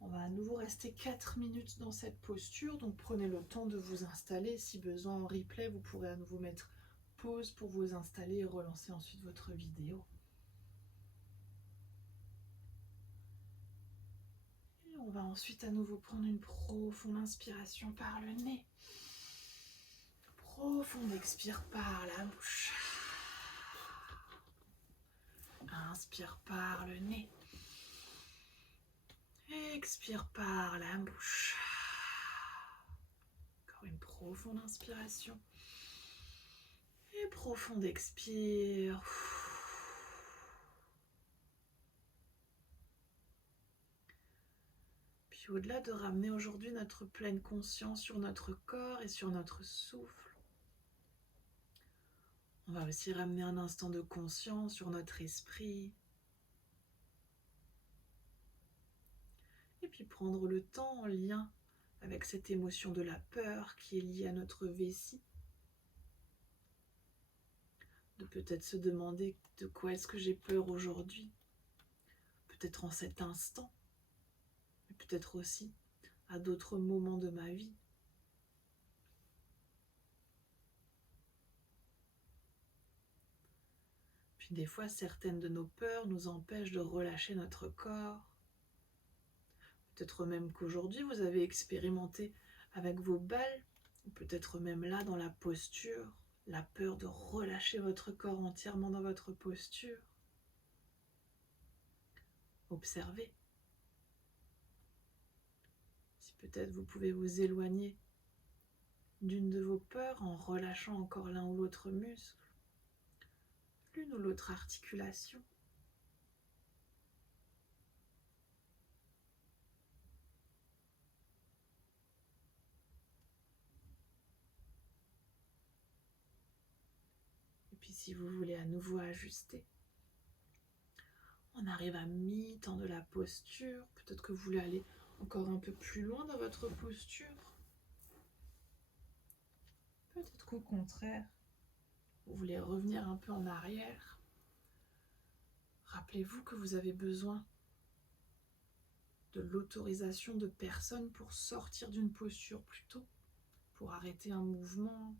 On va à nouveau rester 4 minutes dans cette posture. Donc prenez le temps de vous installer. Si besoin en replay, vous pourrez à nouveau mettre pause pour vous installer et relancer ensuite votre vidéo. On va ensuite à nouveau prendre une profonde inspiration par le nez. Profonde expire par la bouche. Inspire par le nez. Expire par la bouche. Encore une profonde inspiration. Et profonde expire. Puis au-delà de ramener aujourd'hui notre pleine conscience sur notre corps et sur notre souffle, on va aussi ramener un instant de conscience sur notre esprit. Et puis prendre le temps en lien avec cette émotion de la peur qui est liée à notre vessie. De peut-être se demander de quoi est-ce que j'ai peur aujourd'hui. Peut-être en cet instant, mais peut-être aussi à d'autres moments de ma vie. Puis des fois, certaines de nos peurs nous empêchent de relâcher notre corps. Peut-être même qu'aujourd'hui, vous avez expérimenté avec vos balles, ou peut-être même là dans la posture, la peur de relâcher votre corps entièrement dans votre posture. Observez. Si peut-être vous pouvez vous éloigner d'une de vos peurs en relâchant encore l'un ou l'autre muscle, l'une ou l'autre articulation. Et puis si vous voulez à nouveau ajuster, on arrive à mi-temps de la posture. Peut-être que vous voulez aller encore un peu plus loin dans votre posture. Peut-être qu'au contraire, vous voulez revenir un peu en arrière. Rappelez-vous que vous avez besoin de l'autorisation de personne pour sortir d'une posture plutôt, pour arrêter un mouvement.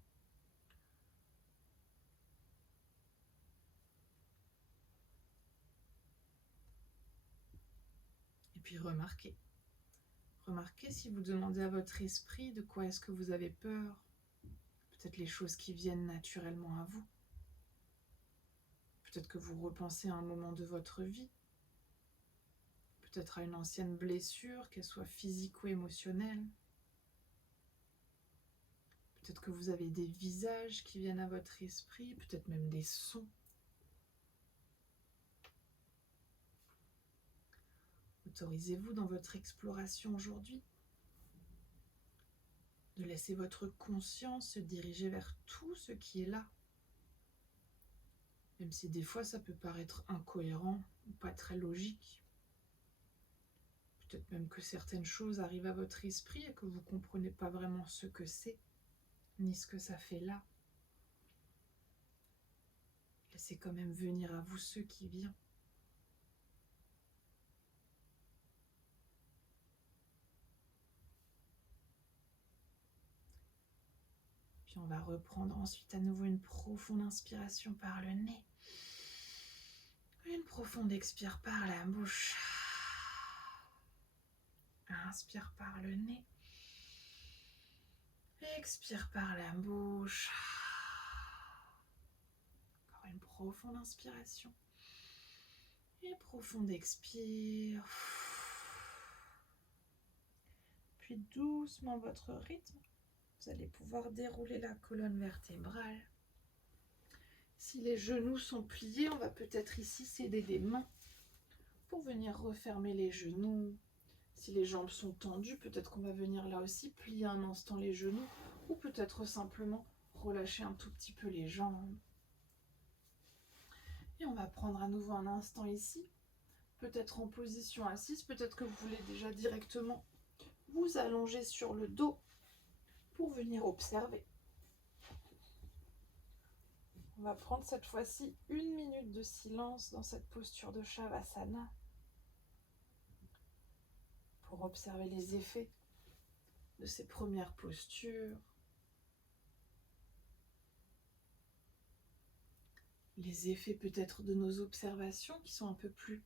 Et puis remarquez si vous demandez à votre esprit de quoi est-ce que vous avez peur, peut-être les choses qui viennent naturellement à vous. Peut-être que vous repensez à un moment de votre vie, peut-être à une ancienne blessure, qu'elle soit physique ou émotionnelle. Peut-être que vous avez des visages qui viennent à votre esprit, peut-être même des sons. Autorisez-vous dans votre exploration aujourd'hui de laisser votre conscience se diriger vers tout ce qui est là. Même si des fois ça peut paraître incohérent ou pas très logique. Peut-être même que certaines choses arrivent à votre esprit et que vous ne comprenez pas vraiment ce que c'est, ni ce que ça fait là. Laissez quand même venir à vous ce qui vient. Puis on va reprendre ensuite à nouveau une profonde inspiration par le nez. Une profonde expire par la bouche. Inspire par le nez. Expire par la bouche. Encore une profonde inspiration. Et profonde expire. Puis doucement votre rythme. Vous allez pouvoir dérouler la colonne vertébrale. Si les genoux sont pliés, on va peut-être ici s'aider des mains pour venir refermer les genoux. Si les jambes sont tendues, peut-être qu'on va venir là aussi plier un instant les genoux ou peut-être simplement relâcher un tout petit peu les jambes. Et on va prendre à nouveau un instant ici, peut-être en position assise, peut-être que vous voulez déjà directement vous allonger sur le dos pour venir observer. On va prendre cette fois-ci 1 minute de silence dans cette posture de Shavasana pour observer les effets de ces premières postures, les effets peut-être de nos observations qui sont un peu plus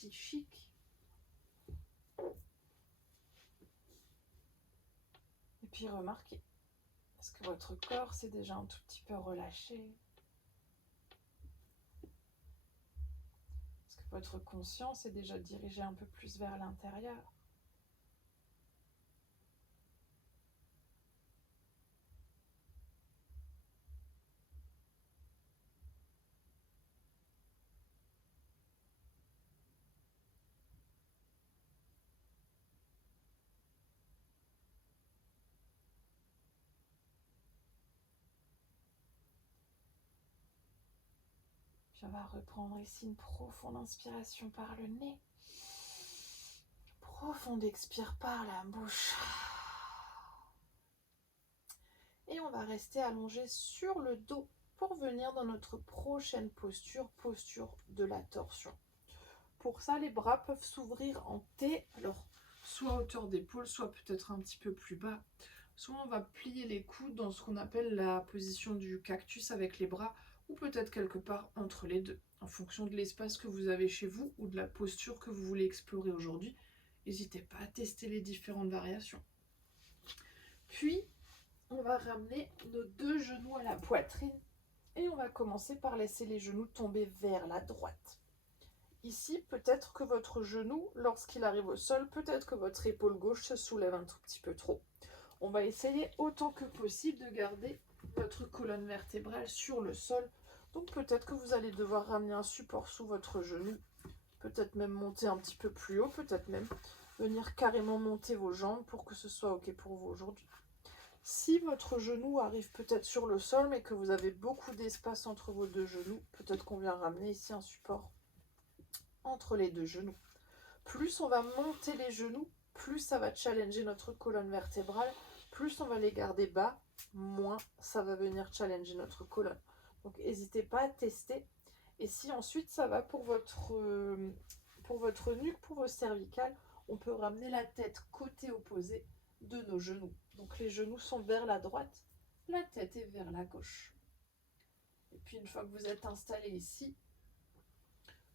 psychique. Et puis remarquez, est-ce que votre corps s'est déjà un tout petit peu relâché? Est-ce que votre conscience est déjà dirigée un peu plus vers l'intérieur? Puis on va reprendre ici une profonde inspiration par le nez. Profonde expire par la bouche. Et on va rester allongé sur le dos pour venir dans notre prochaine posture, posture de la torsion. Pour ça, les bras peuvent s'ouvrir en T, alors soit à hauteur d'épaule, soit peut-être un petit peu plus bas. Soit on va plier les coudes dans ce qu'on appelle la position du cactus avec les bras, ou peut-être quelque part entre les deux, en fonction de l'espace que vous avez chez vous ou de la posture que vous voulez explorer aujourd'hui. N'hésitez pas à tester les différentes variations. Puis, on va ramener nos 2 genoux à la poitrine et on va commencer par laisser les genoux tomber vers la droite. Ici, peut-être que votre genou, lorsqu'il arrive au sol, peut-être que votre épaule gauche se soulève un tout petit peu trop. On va essayer autant que possible de garder votre colonne vertébrale sur le sol. Donc peut-être que vous allez devoir ramener un support sous votre genou, peut-être même monter un petit peu plus haut, peut-être même venir carrément monter vos jambes pour que ce soit OK pour vous aujourd'hui. Si votre genou arrive peut-être sur le sol, mais que vous avez beaucoup d'espace entre vos 2 genoux, peut-être qu'on vient ramener ici un support entre les 2 genoux. Plus on va monter les genoux, plus ça va challenger notre colonne vertébrale, plus on va les garder bas, moins ça va venir challenger notre colonne. Donc n'hésitez pas à tester. Et si ensuite ça va pour votre nuque, pour vos cervicales, on peut ramener la tête côté opposé de nos genoux. Donc les genoux sont vers la droite, la tête est vers la gauche. Et puis une fois que vous êtes installé ici,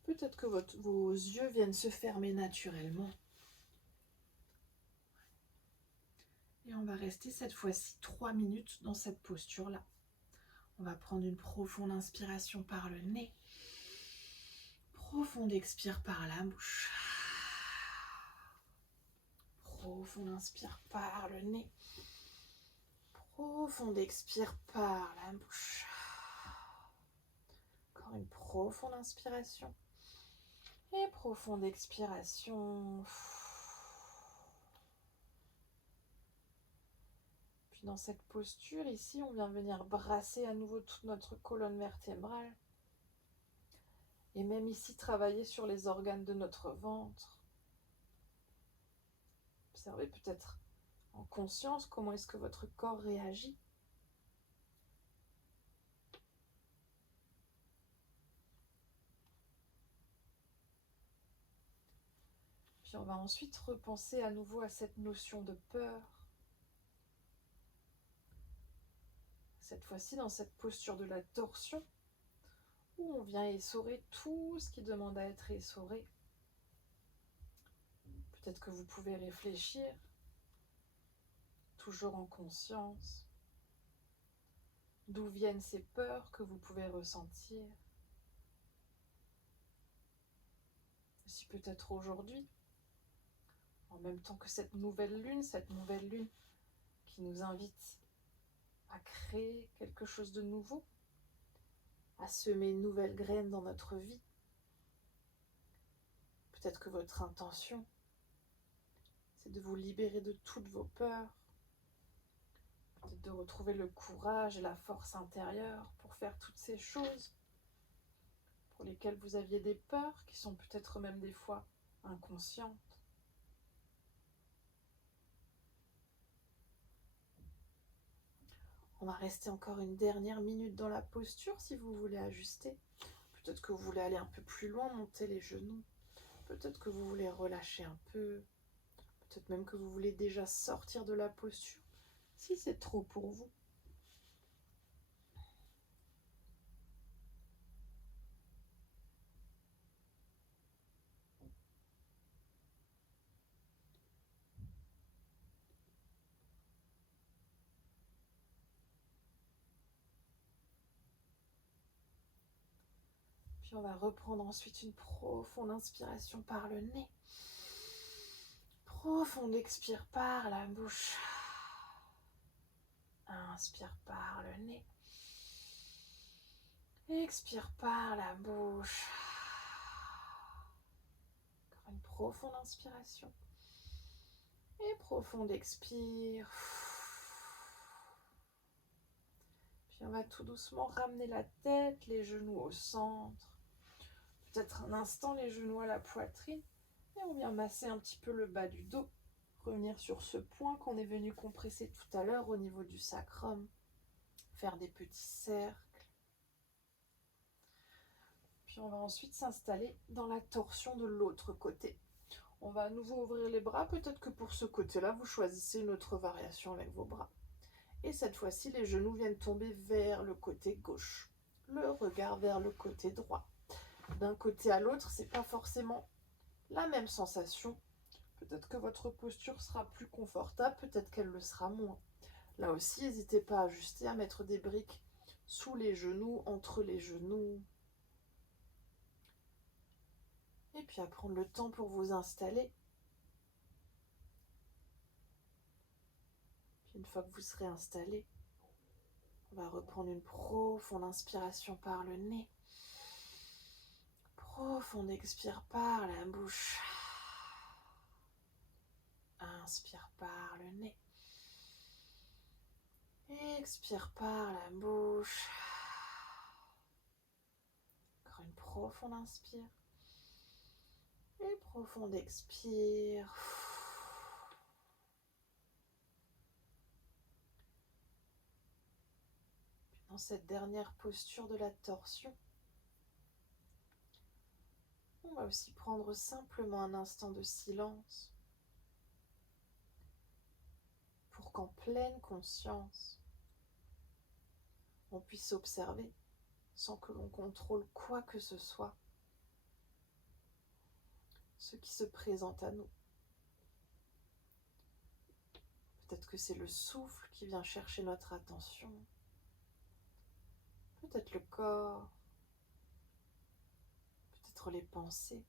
peut-être que vos yeux viennent se fermer naturellement. Et on va rester cette fois-ci 3 minutes dans cette posture-là. On va prendre une profonde inspiration par le nez. Profonde expire par la bouche. Profonde inspire par le nez. Profonde expire par la bouche. Encore une profonde inspiration. Et profonde expiration. Puis dans cette posture, ici, on vient venir brasser à nouveau toute notre colonne vertébrale. Et même ici, travailler sur les organes de notre ventre. Observez peut-être en conscience comment est-ce que votre corps réagit. Puis on va ensuite repenser à nouveau à cette notion de peur. Cette fois-ci dans cette posture de la torsion, où on vient essorer tout ce qui demande à être essoré. Peut-être que vous pouvez réfléchir, toujours en conscience, d'où viennent ces peurs que vous pouvez ressentir. Si peut-être aujourd'hui, en même temps que cette nouvelle lune qui nous invite à créer quelque chose de nouveau, à semer une nouvelle graine dans notre vie. Peut-être que votre intention, c'est de vous libérer de toutes vos peurs, peut-être de retrouver le courage et la force intérieure pour faire toutes ces choses pour lesquelles vous aviez des peurs, qui sont peut-être même des fois inconscientes. On va rester encore une dernière minute dans la posture si vous voulez ajuster. Peut-être que vous voulez aller un peu plus loin, monter les genoux. Peut-être que vous voulez relâcher un peu. Peut-être même que vous voulez déjà sortir de la posture, si c'est trop pour vous. Puis on va reprendre ensuite une profonde inspiration par le nez. Profonde expire par la bouche. Inspire par le nez. Expire par la bouche. Encore une profonde inspiration. Et profonde expire. Puis on va tout doucement ramener la tête, les genoux au centre. Peut-être un instant les genoux à la poitrine. Et on vient masser un petit peu le bas du dos. Revenir sur ce point qu'on est venu compresser tout à l'heure au niveau du sacrum. Faire des petits cercles. Puis on va ensuite s'installer dans la torsion de l'autre côté. On va à nouveau ouvrir les bras. Peut-être que pour ce côté-là, vous choisissez une autre variation avec vos bras. Et cette fois-ci, les genoux viennent tomber vers le côté gauche. Le regard vers le côté droit. D'un côté à l'autre, c'est pas forcément la même sensation. Peut-être que votre posture sera plus confortable, peut-être qu'elle le sera moins. Là aussi, n'hésitez pas à ajuster, à mettre des briques sous les genoux, entre les genoux. Et puis à prendre le temps pour vous installer. Puis une fois que vous serez installé, on va reprendre une profonde inspiration par le nez. Profonde expire par la bouche. Inspire par le nez. Expire par la bouche. Encore une profonde inspire. Et profonde expire. Puis dans cette dernière posture de la torsion, on va aussi prendre simplement un instant de silence pour qu'en pleine conscience, on puisse observer sans que l'on contrôle quoi que ce soit ce qui se présente à nous. Peut-être que c'est le souffle qui vient chercher notre attention, peut-être le corps, peut-être les pensées.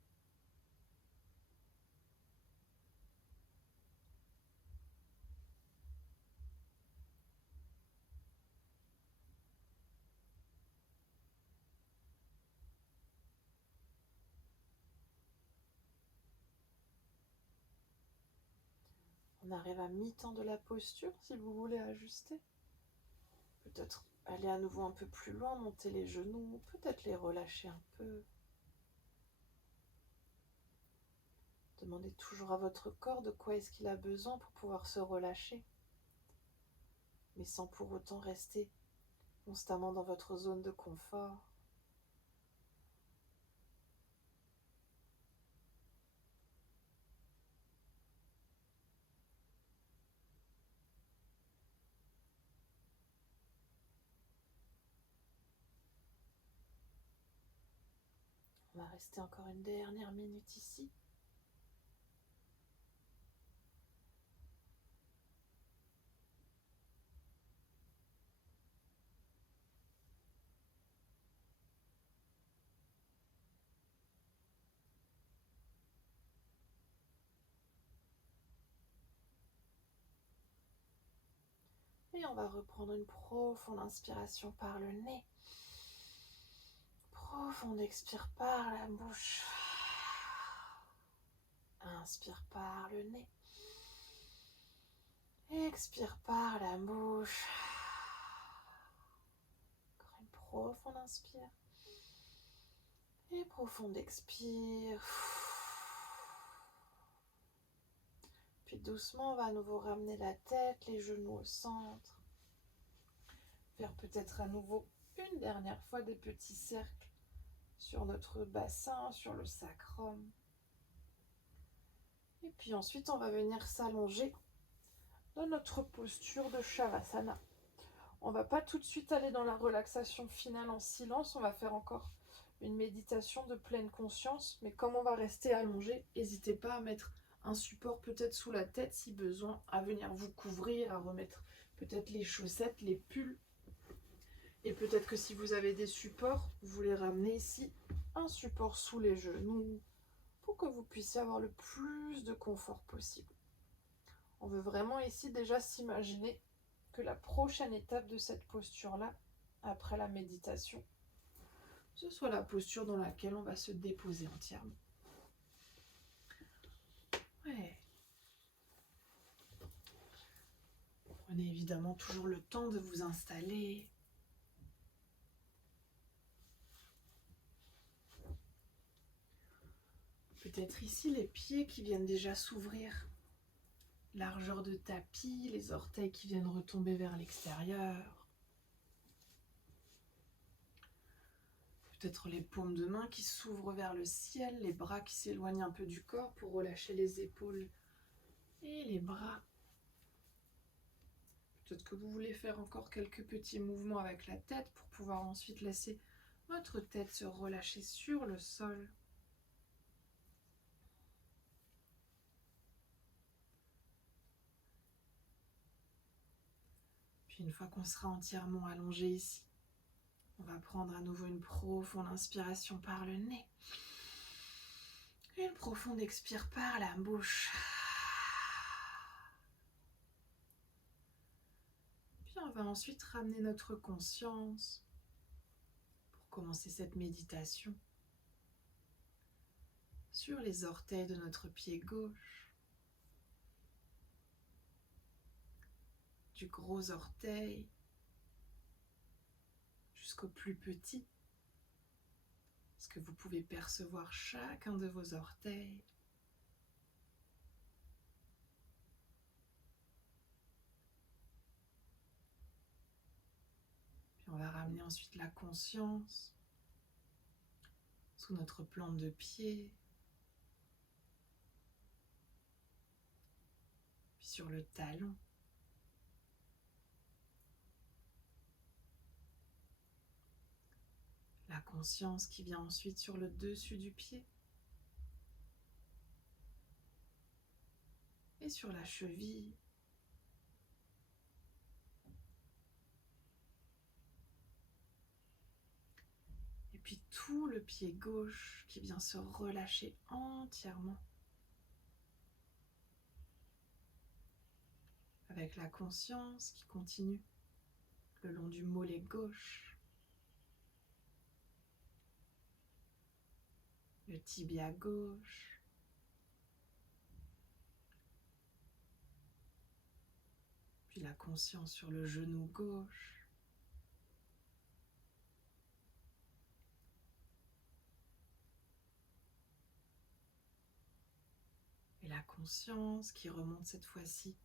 On arrive à mi-temps de la posture, si vous voulez ajuster. Peut-être aller à nouveau un peu plus loin, monter les genoux, peut-être les relâcher un peu. Demandez toujours à votre corps de quoi est-ce qu'il a besoin pour pouvoir se relâcher, mais sans pour autant rester constamment dans votre zone de confort. On va rester encore une dernière minute ici. Et on va reprendre une profonde inspiration par le nez. Profonde expire par la bouche. Inspire par le nez. Expire par la bouche. Encore une profonde inspire. Et profonde expire. Puis doucement, on va à nouveau ramener la tête, les genoux au centre. Faire peut-être à nouveau une dernière fois des petits cercles sur notre bassin, sur le sacrum. Et puis ensuite, on va venir s'allonger dans notre posture de Shavasana. On va pas tout de suite aller dans la relaxation finale en silence, on va faire encore une méditation de pleine conscience, mais comme on va rester allongé, n'hésitez pas à mettre un support peut-être sous la tête si besoin, à venir vous couvrir, à remettre peut-être les chaussettes, les pulls. Et peut-être que si vous avez des supports, vous les ramenez ici un support sous les genoux pour que vous puissiez avoir le plus de confort possible. On veut vraiment ici déjà s'imaginer que la prochaine étape de cette posture-là, après la méditation, ce soit la posture dans laquelle on va se déposer entièrement. Ouais. Prenez évidemment toujours le temps de vous installer. Peut-être ici les pieds qui viennent déjà s'ouvrir. Largeur de tapis, les orteils qui viennent retomber vers l'extérieur. Peut-être les paumes de main qui s'ouvrent vers le ciel, les bras qui s'éloignent un peu du corps pour relâcher les épaules et les bras. Peut-être que vous voulez faire encore quelques petits mouvements avec la tête pour pouvoir ensuite laisser votre tête se relâcher sur le sol. Puis une fois qu'on sera entièrement allongé ici, on va prendre à nouveau une profonde inspiration par le nez. Une profonde expire par la bouche. Puis on va ensuite ramener notre conscience pour commencer cette méditation sur les orteils de notre pied gauche. Du gros orteil jusqu'au plus petit. Est-ce que vous pouvez percevoir chacun de vos orteils? Puis on va ramener ensuite la conscience sous notre plante de pied, puis sur le talon. La conscience qui vient ensuite sur le dessus du pied et sur la cheville. Et puis tout le pied gauche qui vient se relâcher entièrement. Avec la conscience qui continue le long du mollet gauche. Le tibia gauche, puis la conscience sur le genou gauche, et la conscience qui remonte cette fois-ci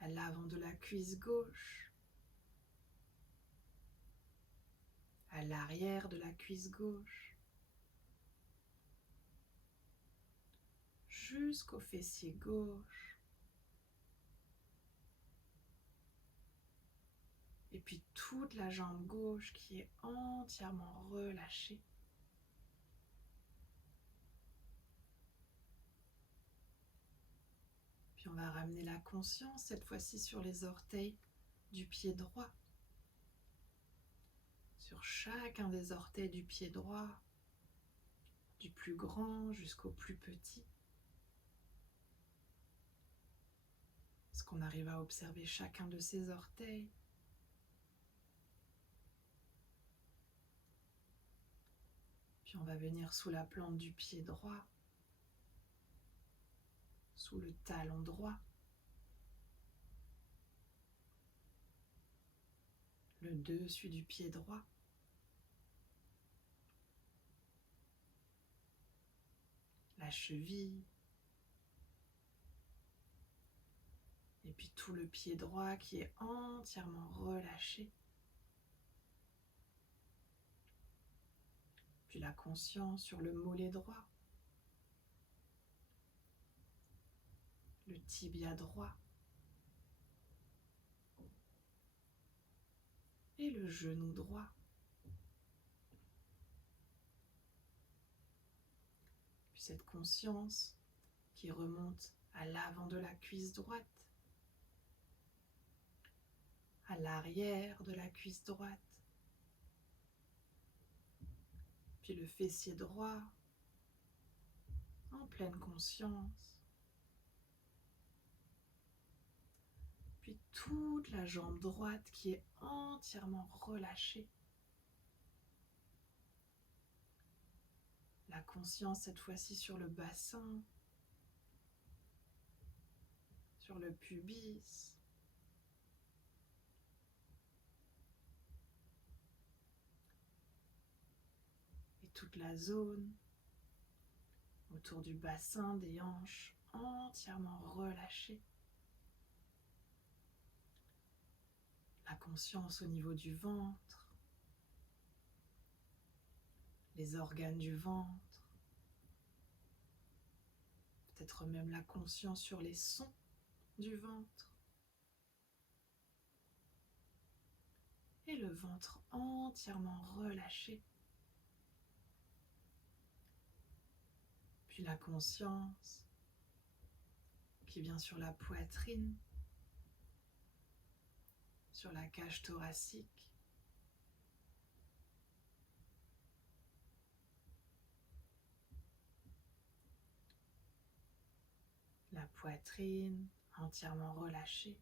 à l'avant de la cuisse gauche, à l'arrière de la cuisse gauche, jusqu'au fessier gauche, et puis toute la jambe gauche qui est entièrement relâchée. Puis on va ramener la conscience cette fois-ci sur les orteils du pied droit, sur chacun des orteils du pied droit, du plus grand jusqu'au plus petit. Est-ce qu'on arrive à observer chacun de ces orteils? Puis on va venir sous la plante du pied droit, sous le talon droit, le dessus du pied droit, la cheville, et puis tout le pied droit qui est entièrement relâché. Puis la conscience sur le mollet droit, le tibia droit et le genou droit. Puis cette conscience qui remonte à l'avant de la cuisse droite, à l'arrière de la cuisse droite, puis le fessier droit, en pleine conscience, puis toute la jambe droite qui est entièrement relâchée. La conscience cette fois-ci sur le bassin, sur le pubis, et toute la zone autour du bassin, des hanches entièrement relâchées. La conscience au niveau du ventre, les organes du ventre, peut-être même la conscience sur les sons du ventre. Et le ventre entièrement relâché. Puis la conscience qui vient sur la poitrine, sur la cage thoracique. La poitrine entièrement relâchée.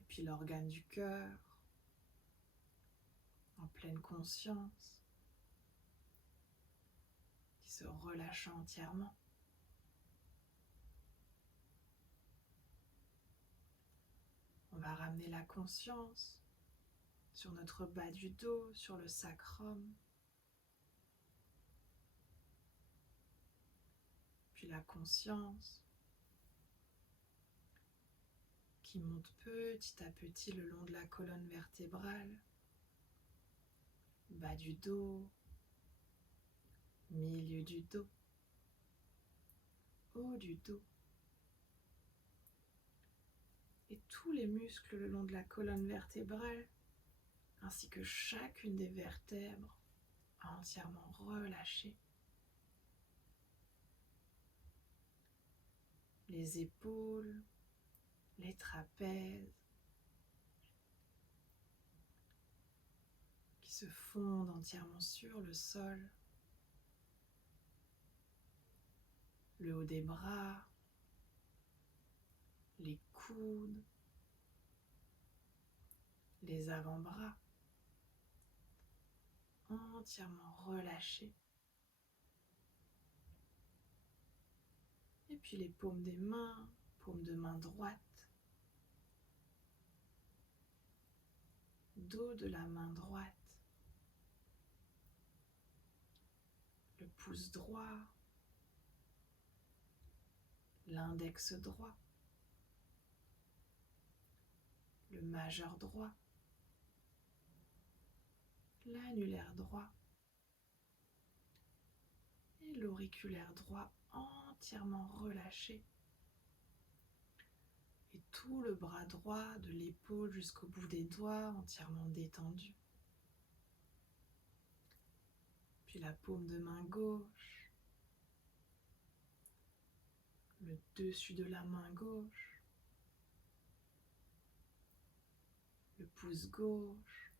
Et puis l'organe du cœur, en pleine conscience, qui se relâche entièrement. On va ramener la conscience sur notre bas du dos, sur le sacrum. Puis la conscience qui monte petit à petit le long de la colonne vertébrale, bas du dos, milieu du dos, haut du dos. Et tous les muscles le long de la colonne vertébrale, ainsi que chacune des vertèbres entièrement relâchées. Les épaules, les trapèzes, qui se fondent entièrement sur le sol. Le haut des bras, les coudes, les avant-bras, entièrement relâchés. Et puis les paumes des mains, paume de main droite, dos de la main droite, le pouce droit, l'index droit, le majeur droit, l'annulaire droit et l'auriculaire droit entièrement relâché. Et tout le bras droit de l'épaule jusqu'au bout des doigts entièrement détendu. Puis la paume de main gauche, le dessus de la main gauche, le pouce gauche,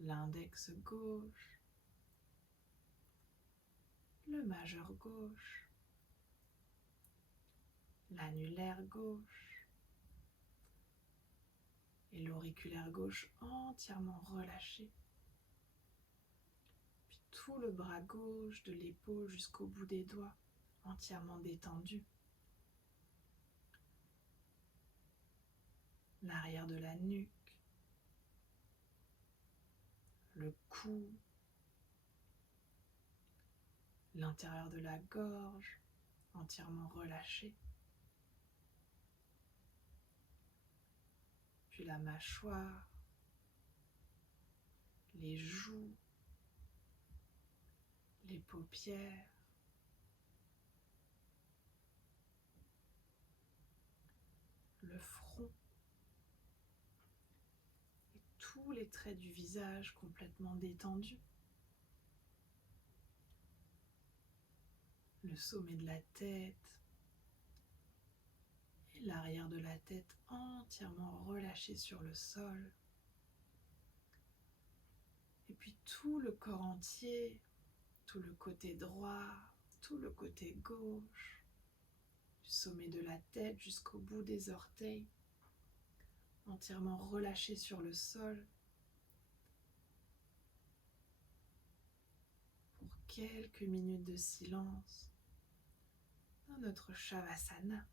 l'index gauche, le majeur gauche, l'annulaire gauche et l'auriculaire gauche entièrement relâché. Puis tout le bras gauche de l'épaule jusqu'au bout des doigts entièrement détendu. L'arrière de la nuque, le cou, l'intérieur de la gorge entièrement relâché. Puis la mâchoire, les joues, les paupières, le front et tous les traits du visage complètement détendus. Le sommet de la tête et l'arrière de la tête entièrement relâché sur le sol. Et puis tout le corps entier, tout le côté droit, tout le côté gauche, du sommet de la tête jusqu'au bout des orteils, entièrement relâché sur le sol. Pour quelques minutes de silence dans notre Shavasana.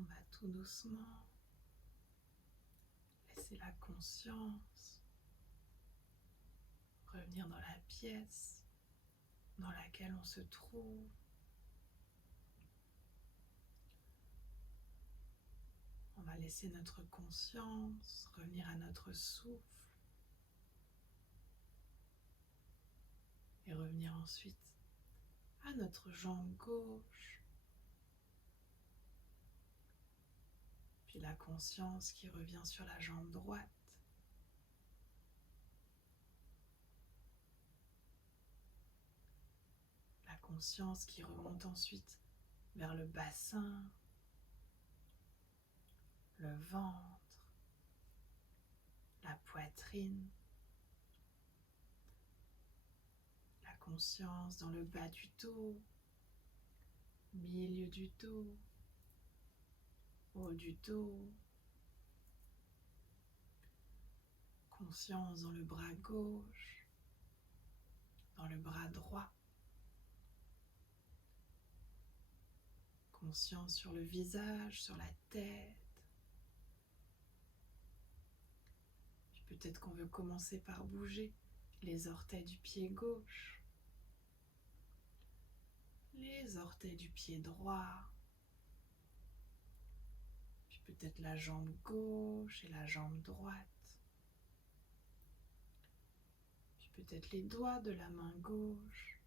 On va tout doucement laisser la conscience revenir dans la pièce dans laquelle on se trouve. On va laisser notre conscience revenir à notre souffle et revenir ensuite à notre jambe gauche. Puis la conscience qui revient sur la jambe droite. La conscience qui remonte ensuite vers le bassin, le ventre, la poitrine, la conscience dans le bas du dos, milieu du dos, haut du dos, conscience dans le bras gauche, dans le bras droit, conscience sur le visage, sur la tête. Peut-être qu'on veut commencer par bouger les orteils du pied gauche, les orteils du pied droit, puis peut-être la jambe gauche et la jambe droite, puis peut-être les doigts de la main gauche,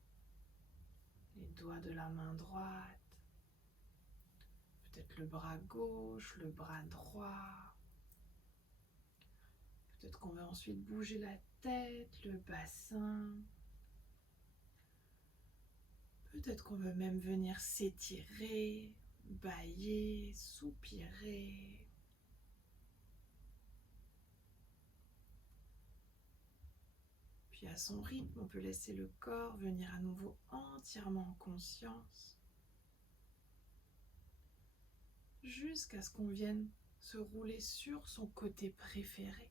les doigts de la main droite, peut-être le bras gauche, le bras droit. Peut-être qu'on va ensuite bouger la tête, le bassin. Peut-être qu'on veut même venir s'étirer, bâiller, soupirer. Puis à son rythme, on peut laisser le corps venir à nouveau entièrement en conscience, jusqu'à ce qu'on vienne se rouler sur son côté préféré.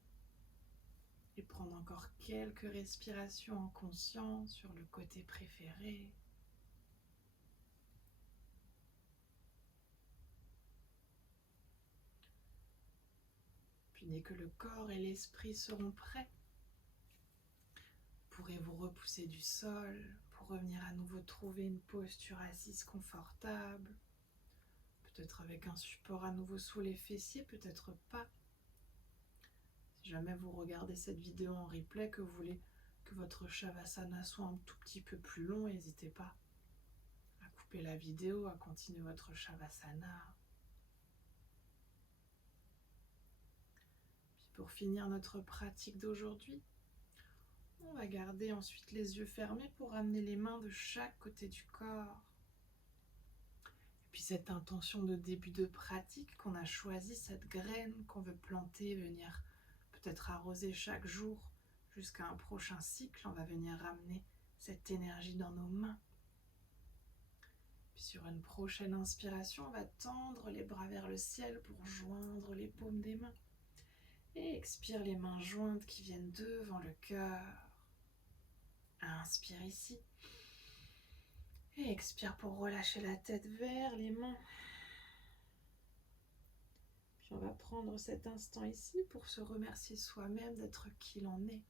Et prendre encore quelques respirations en conscience sur le côté préféré. Puis dès que le corps et l'esprit seront prêts, vous pourrez vous repousser du sol pour revenir à nouveau trouver une posture assise confortable. Peut-être avec un support à nouveau sous les fessiers, peut-être pas. Si jamais vous regardez cette vidéo en replay, que vous voulez que votre Shavasana soit un tout petit peu plus long, n'hésitez pas à couper la vidéo, à continuer votre Shavasana. Puis pour finir notre pratique d'aujourd'hui, on va garder ensuite les yeux fermés pour amener les mains de chaque côté du corps. Et puis cette intention de début de pratique qu'on a choisi, cette graine qu'on veut planter, venir peut-être arroser chaque jour jusqu'à un prochain cycle, on va venir ramener cette énergie dans nos mains. Puis sur une prochaine inspiration, on va tendre les bras vers le ciel pour joindre les paumes des mains. Et expire les mains jointes qui viennent devant le cœur. Inspire ici. Et expire pour relâcher la tête vers les mains. Puis on va prendre cet instant ici pour se remercier soi-même d'être qui l'on est.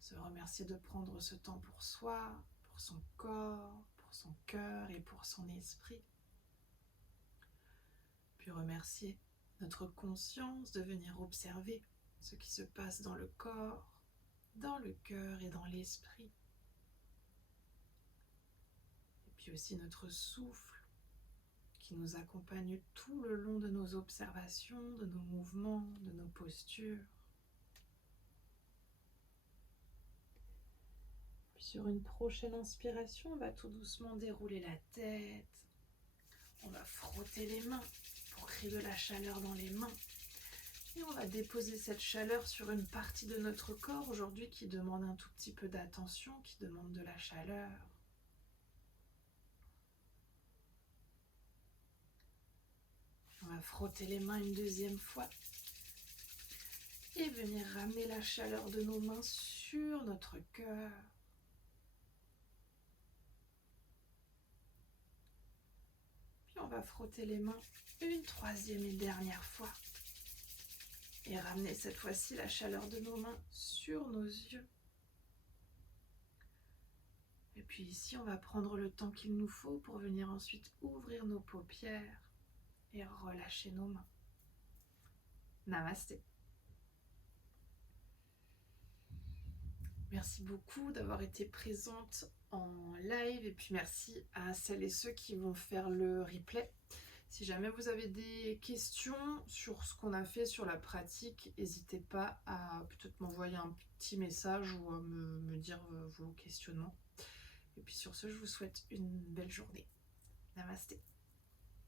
Se remercier de prendre ce temps pour soi, pour son corps, pour son cœur et pour son esprit. Puis remercier notre conscience de venir observer ce qui se passe dans le corps, dans le cœur et dans l'esprit. Et puis aussi notre souffle qui nous accompagne tout le long de nos observations, de nos mouvements, de nos postures. Puis sur une prochaine inspiration, on va tout doucement dérouler la tête. On va frotter les mains pour créer de la chaleur dans les mains. Et on va déposer cette chaleur sur une partie de notre corps aujourd'hui qui demande un tout petit peu d'attention, qui demande de la chaleur. On va frotter les mains une deuxième fois et venir ramener la chaleur de nos mains sur notre cœur. Puis on va va frotter les mains une troisième et dernière fois. Et ramener cette fois-ci la chaleur de nos mains sur nos yeux. Et puis ici, on va prendre le temps qu'il nous faut pour venir ensuite ouvrir nos paupières et relâcher nos mains. Namasté. Merci beaucoup d'avoir été présente en live et puis merci à celles et ceux qui vont faire le replay. Si jamais vous avez des questions sur ce qu'on a fait sur la pratique, n'hésitez pas à peut-être m'envoyer un petit message ou à me dire vos questionnements. Et puis sur ce, je vous souhaite une belle journée. Namasté.